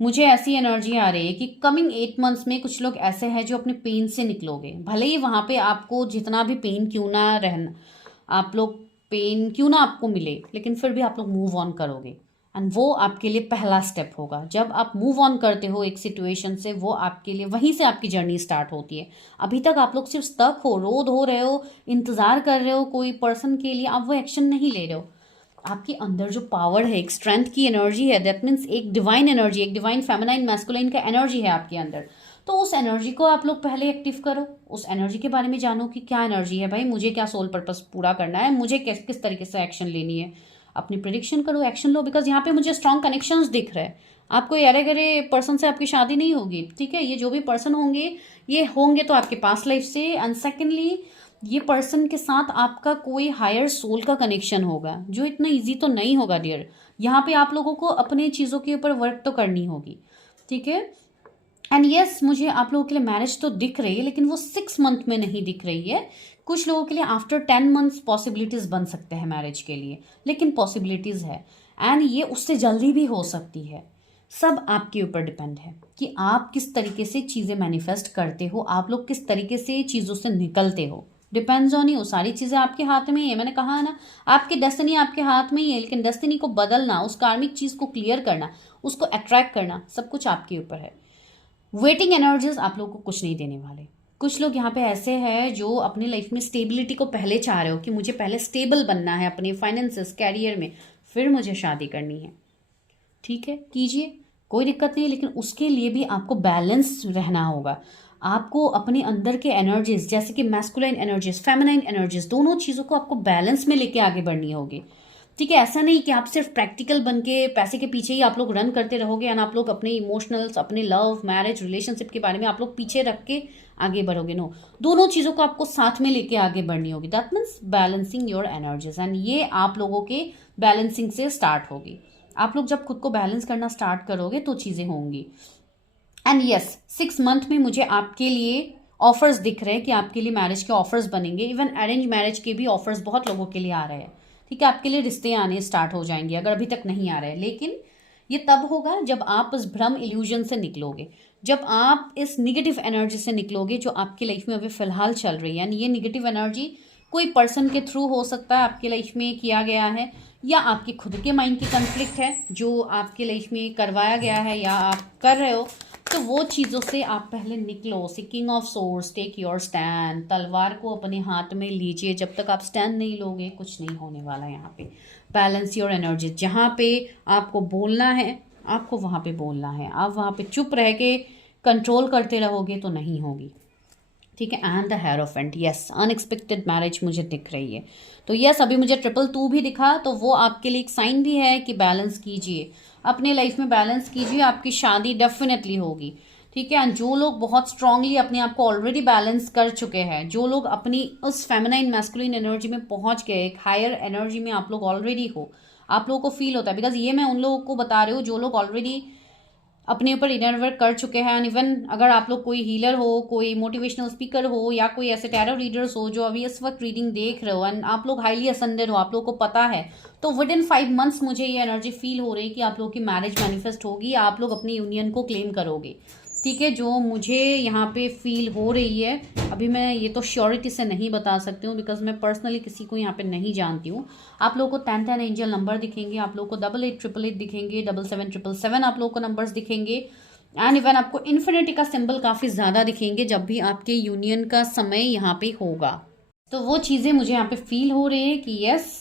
मुझे ऐसी एनर्जी आ रही है कि कमिंग 8 मंथ्स में कुछ लोग ऐसे हैं जो अपने पेन से निकलोगे, भले ही वहाँ पे आपको जितना भी पेन क्यों ना रहना, आप लोग पेन क्यों ना आपको मिले, लेकिन फिर भी आप लोग मूव ऑन करोगे। एंड वो आपके लिए पहला स्टेप होगा। जब आप मूव ऑन करते हो एक सिचुएशन से, वो आपके लिए वहीं से आपकी जर्नी स्टार्ट होती है। अभी तक आप लोग सिर्फ स्टक हो, रोड हो रहे हो, इंतजार कर रहे हो कोई पर्सन के लिए, आप वो एक्शन नहीं ले रहे हो। आपके अंदर जो पावर है, एक स्ट्रेंथ की एनर्जी है, दैट मीन्स एक डिवाइन एनर्जी, एक डिवाइन फेमिनाइन मैस्कुलाइन का एनर्जी है आपके अंदर। तो उस एनर्जी को आप लोग पहले एक्टिव करो, उस एनर्जी के बारे में जानो कि क्या एनर्जी है भाई, मुझे क्या सोल पर्पस पूरा करना है, मुझे किस तरीके से एक्शन लेनी है। अपनी प्रिडिक्शन करो, एक्शन लो, बिकॉज यहाँ पे मुझे स्ट्रॉन्ग कनेक्शंस दिख रहे हैं। आपको यारे गरे पर्सन से आपकी शादी नहीं होगी, ठीक है। ये जो भी पर्सन होंगे, ये होंगे तो आपके पास लाइफ से। एंड सेकेंडली, ये पर्सन के साथ आपका कोई हायर सोल का कनेक्शन होगा, जो इतना इजी तो नहीं होगा डियर। यहाँ पे आप लोगों को अपने चीज़ों के ऊपर वर्क तो करनी होगी, ठीक है। एंड यस, मुझे आप लोगों के लिए मैरिज तो दिख रही है, लेकिन वो 6 मंथ में नहीं दिख रही है। कुछ लोगों के लिए आफ्टर 10 मंथ्स पॉसिबिलिटीज़ बन सकते हैं मैरिज के लिए, लेकिन पॉसिबिलिटीज़ है। एंड ये उससे जल्दी भी हो सकती है। सब आपके ऊपर डिपेंड है कि आप किस तरीके से चीज़ें मैनिफेस्ट करते हो, आप लोग किस तरीके से चीज़ों से निकलते हो। डिपेंड्स ऑन यू, सारी चीज़ें आपके हाथ में ही है। मैंने कहा ना, आपकी डेस्टिनी आपके हाथ में ही है, लेकिन डेस्टिनी को बदलना, उस कार्मिक चीज़ को क्लियर करना, उसको अट्रैक्ट करना, सब कुछ आपके ऊपर है। वेटिंग एनर्जीज आप लोग को कुछ नहीं देने वाले। कुछ लोग यहाँ पे ऐसे हैं जो अपनी लाइफ में स्टेबिलिटी को पहले चाह रहे हो कि मुझे पहले स्टेबल बनना है अपने फाइनेंसेस कैरियर में, फिर मुझे शादी करनी है। ठीक है, कीजिए, कोई दिक्कत नहीं, लेकिन उसके लिए भी आपको बैलेंस रहना होगा। आपको अपने अंदर के एनर्जीज जैसे कि मैस्कुलाइन एनर्जीज, फेमिनाइन एनर्जीज, दोनों चीज़ों को आपको बैलेंस में लेके आगे बढ़नी होगी। ठीक है, ऐसा नहीं कि आप सिर्फ प्रैक्टिकल बन के पैसे के पीछे ही आप लोग रन करते रहोगे एंड आप लोग अपने इमोशनल्स, अपने लव, मैरिज, रिलेशनशिप के बारे में आप लोग पीछे रख के आगे बढ़ोगे। नो, दोनों चीज़ों को आपको साथ में लेके आगे बढ़नी होगी। That means balancing your energies, and ये आप लोगों के बैलेंसिंग से स्टार्ट होगी। आप लोग जब खुद को बैलेंस करना स्टार्ट करोगे तो चीज़ें होंगी। एंड यस, 6 मंथ में मुझे आपके लिए ऑफर्स दिख रहे हैं कि आपके लिए मैरिज के ऑफर्स बनेंगे। इवन अरेंज मैरिज के भी ऑफर्स बहुत लोगों के लिए आ रहे हैं। ठीक है, आपके लिए रिश्ते आने स्टार्ट हो जाएंगे अगर अभी तक नहीं आ रहे हैं। लेकिन ये तब होगा जब आप इस भ्रम इल्यूजन से निकलोगे, जब आप इस निगेटिव एनर्जी से निकलोगे जो आपकी लाइफ में अभी फिलहाल चल रही है। यानी ये निगेटिव एनर्जी कोई पर्सन के थ्रू हो सकता है आपकी लाइफ में किया गया है, या आपके खुद के माइंड की कन्फ्लिक्ट है जो आपके लाइफ में करवाया गया है या आप कर रहे हो। तो वो चीज़ों से आप पहले निकलो। See king of swords, take your stand. तलवार को अपने हाथ में लीजिए। जब तक आप स्टैंड नहीं लोगे कुछ नहीं होने वाला है यहाँ पे। Balance your energy. जहाँ पे आपको बोलना है आपको वहाँ पे बोलना है। आप वहाँ पे चुप रह के कंट्रोल करते रहोगे तो नहीं होगी। ठीक है, and the hierophant, yes, unexpected marriage मुझे दिख रही है। तो यस, अभी मुझे 222 भी दिखा, तो वो आपके लिए एक साइन भी है कि बैलेंस कीजिए, अपने लाइफ में बैलेंस कीजिए, आपकी शादी डेफिनेटली होगी। ठीक है, जो लोग बहुत स्ट्रांगली अपने आप को ऑलरेडी बैलेंस कर चुके हैं, जो लोग अपनी उस फेमिनाइन मैस्कुलिन एनर्जी में पहुंच गए, एक हायर एनर्जी में आप लोग ऑलरेडी हो, आप लोगों को फील होता है। बिकॉज ये मैं उन लोगों को बता रही हूँ जो लोग ऑलरेडी अपने ऊपर इनर वर्क कर चुके हैं। एंड इवन अगर आप लोग कोई हीलर हो, कोई मोटिवेशनल स्पीकर हो, या कोई ऐसे टैरो रीडर्स हो जो अभी इस वक्त रीडिंग देख रहे हो, एंड आप लोग हाईली असेंडेड हो, आप लोग को पता है, तो विद इन 5 मंथ्स मुझे ये एनर्जी फील हो रही है कि आप लोग की मैरिज मैनिफेस्ट होगी, आप लोग अपनी यूनियन को क्लेम करोगे। ठीक है, जो मुझे यहाँ पे फील हो रही है, अभी मैं ये तो श्योरिटी से नहीं बता सकती हूँ बिकॉज मैं पर्सनली किसी को यहाँ पे नहीं जानती हूँ। आप लोगों को 10 एंजल नंबर दिखेंगे, आप लोगों को 8888 दिखेंगे, 7777 आप लोगों को नंबर्स दिखेंगे, एंड इवन आपको इन्फिनिटी का सिंबल काफ़ी ज़्यादा दिखेंगे जब भी आपके यूनियन का समय यहाँ पे होगा। तो वो चीज़ें मुझे यहाँ पे फील हो रही है कि यस,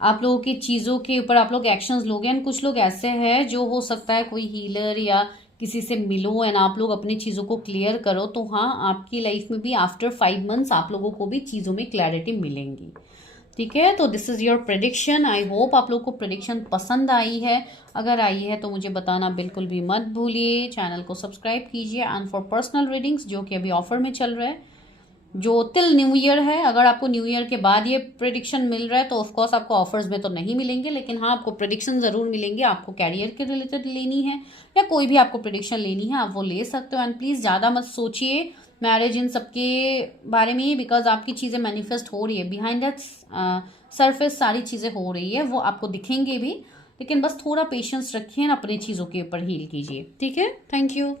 आप लोगों की चीज़ों के ऊपर आप लोग एक्शंस लोगे। एंड कुछ लोग ऐसे हैं जो हो सकता है कोई हीलर या किसी से मिलो एंड आप लोग अपनी चीज़ों को क्लियर करो, तो हाँ, आपकी लाइफ में भी आफ्टर 5 मंथ्स आप लोगों को भी चीज़ों में क्लैरिटी मिलेंगी। ठीक है, तो this is your prediction. I hope आप लोग को प्रेडिक्शन पसंद आई है। अगर आई है तो मुझे बताना बिल्कुल भी मत भूलिए। चैनल को सब्सक्राइब कीजिए। एंड फॉर पर्सनल रीडिंग्स जो कि अभी ऑफर में चल रहा है, जो टिल न्यू ईयर है, अगर आपको न्यू ईयर के बाद ये प्रेडिक्शन मिल रहा है तो ऑफकोर्स आपको ऑफर्स में तो नहीं मिलेंगे, लेकिन हाँ, आपको प्रेडिक्शन ज़रूर मिलेंगे। आपको कैरियर के रिलेटेड लेनी है या कोई भी आपको प्रेडिक्शन लेनी है, आप वो ले सकते हो। एंड प्लीज़ ज़्यादा मत सोचिए मैरिज इन सबके बारे में, बिकॉज आपकी चीज़ें मैनिफेस्ट हो रही है, बिहाइंड दैट सरफेस सारी चीज़ें हो रही है, वो आपको दिखेंगे भी, लेकिन बस थोड़ा पेशेंस रखिए ना, अपनी चीज़ों के ऊपर हील कीजिए। ठीक है, थैंक यू।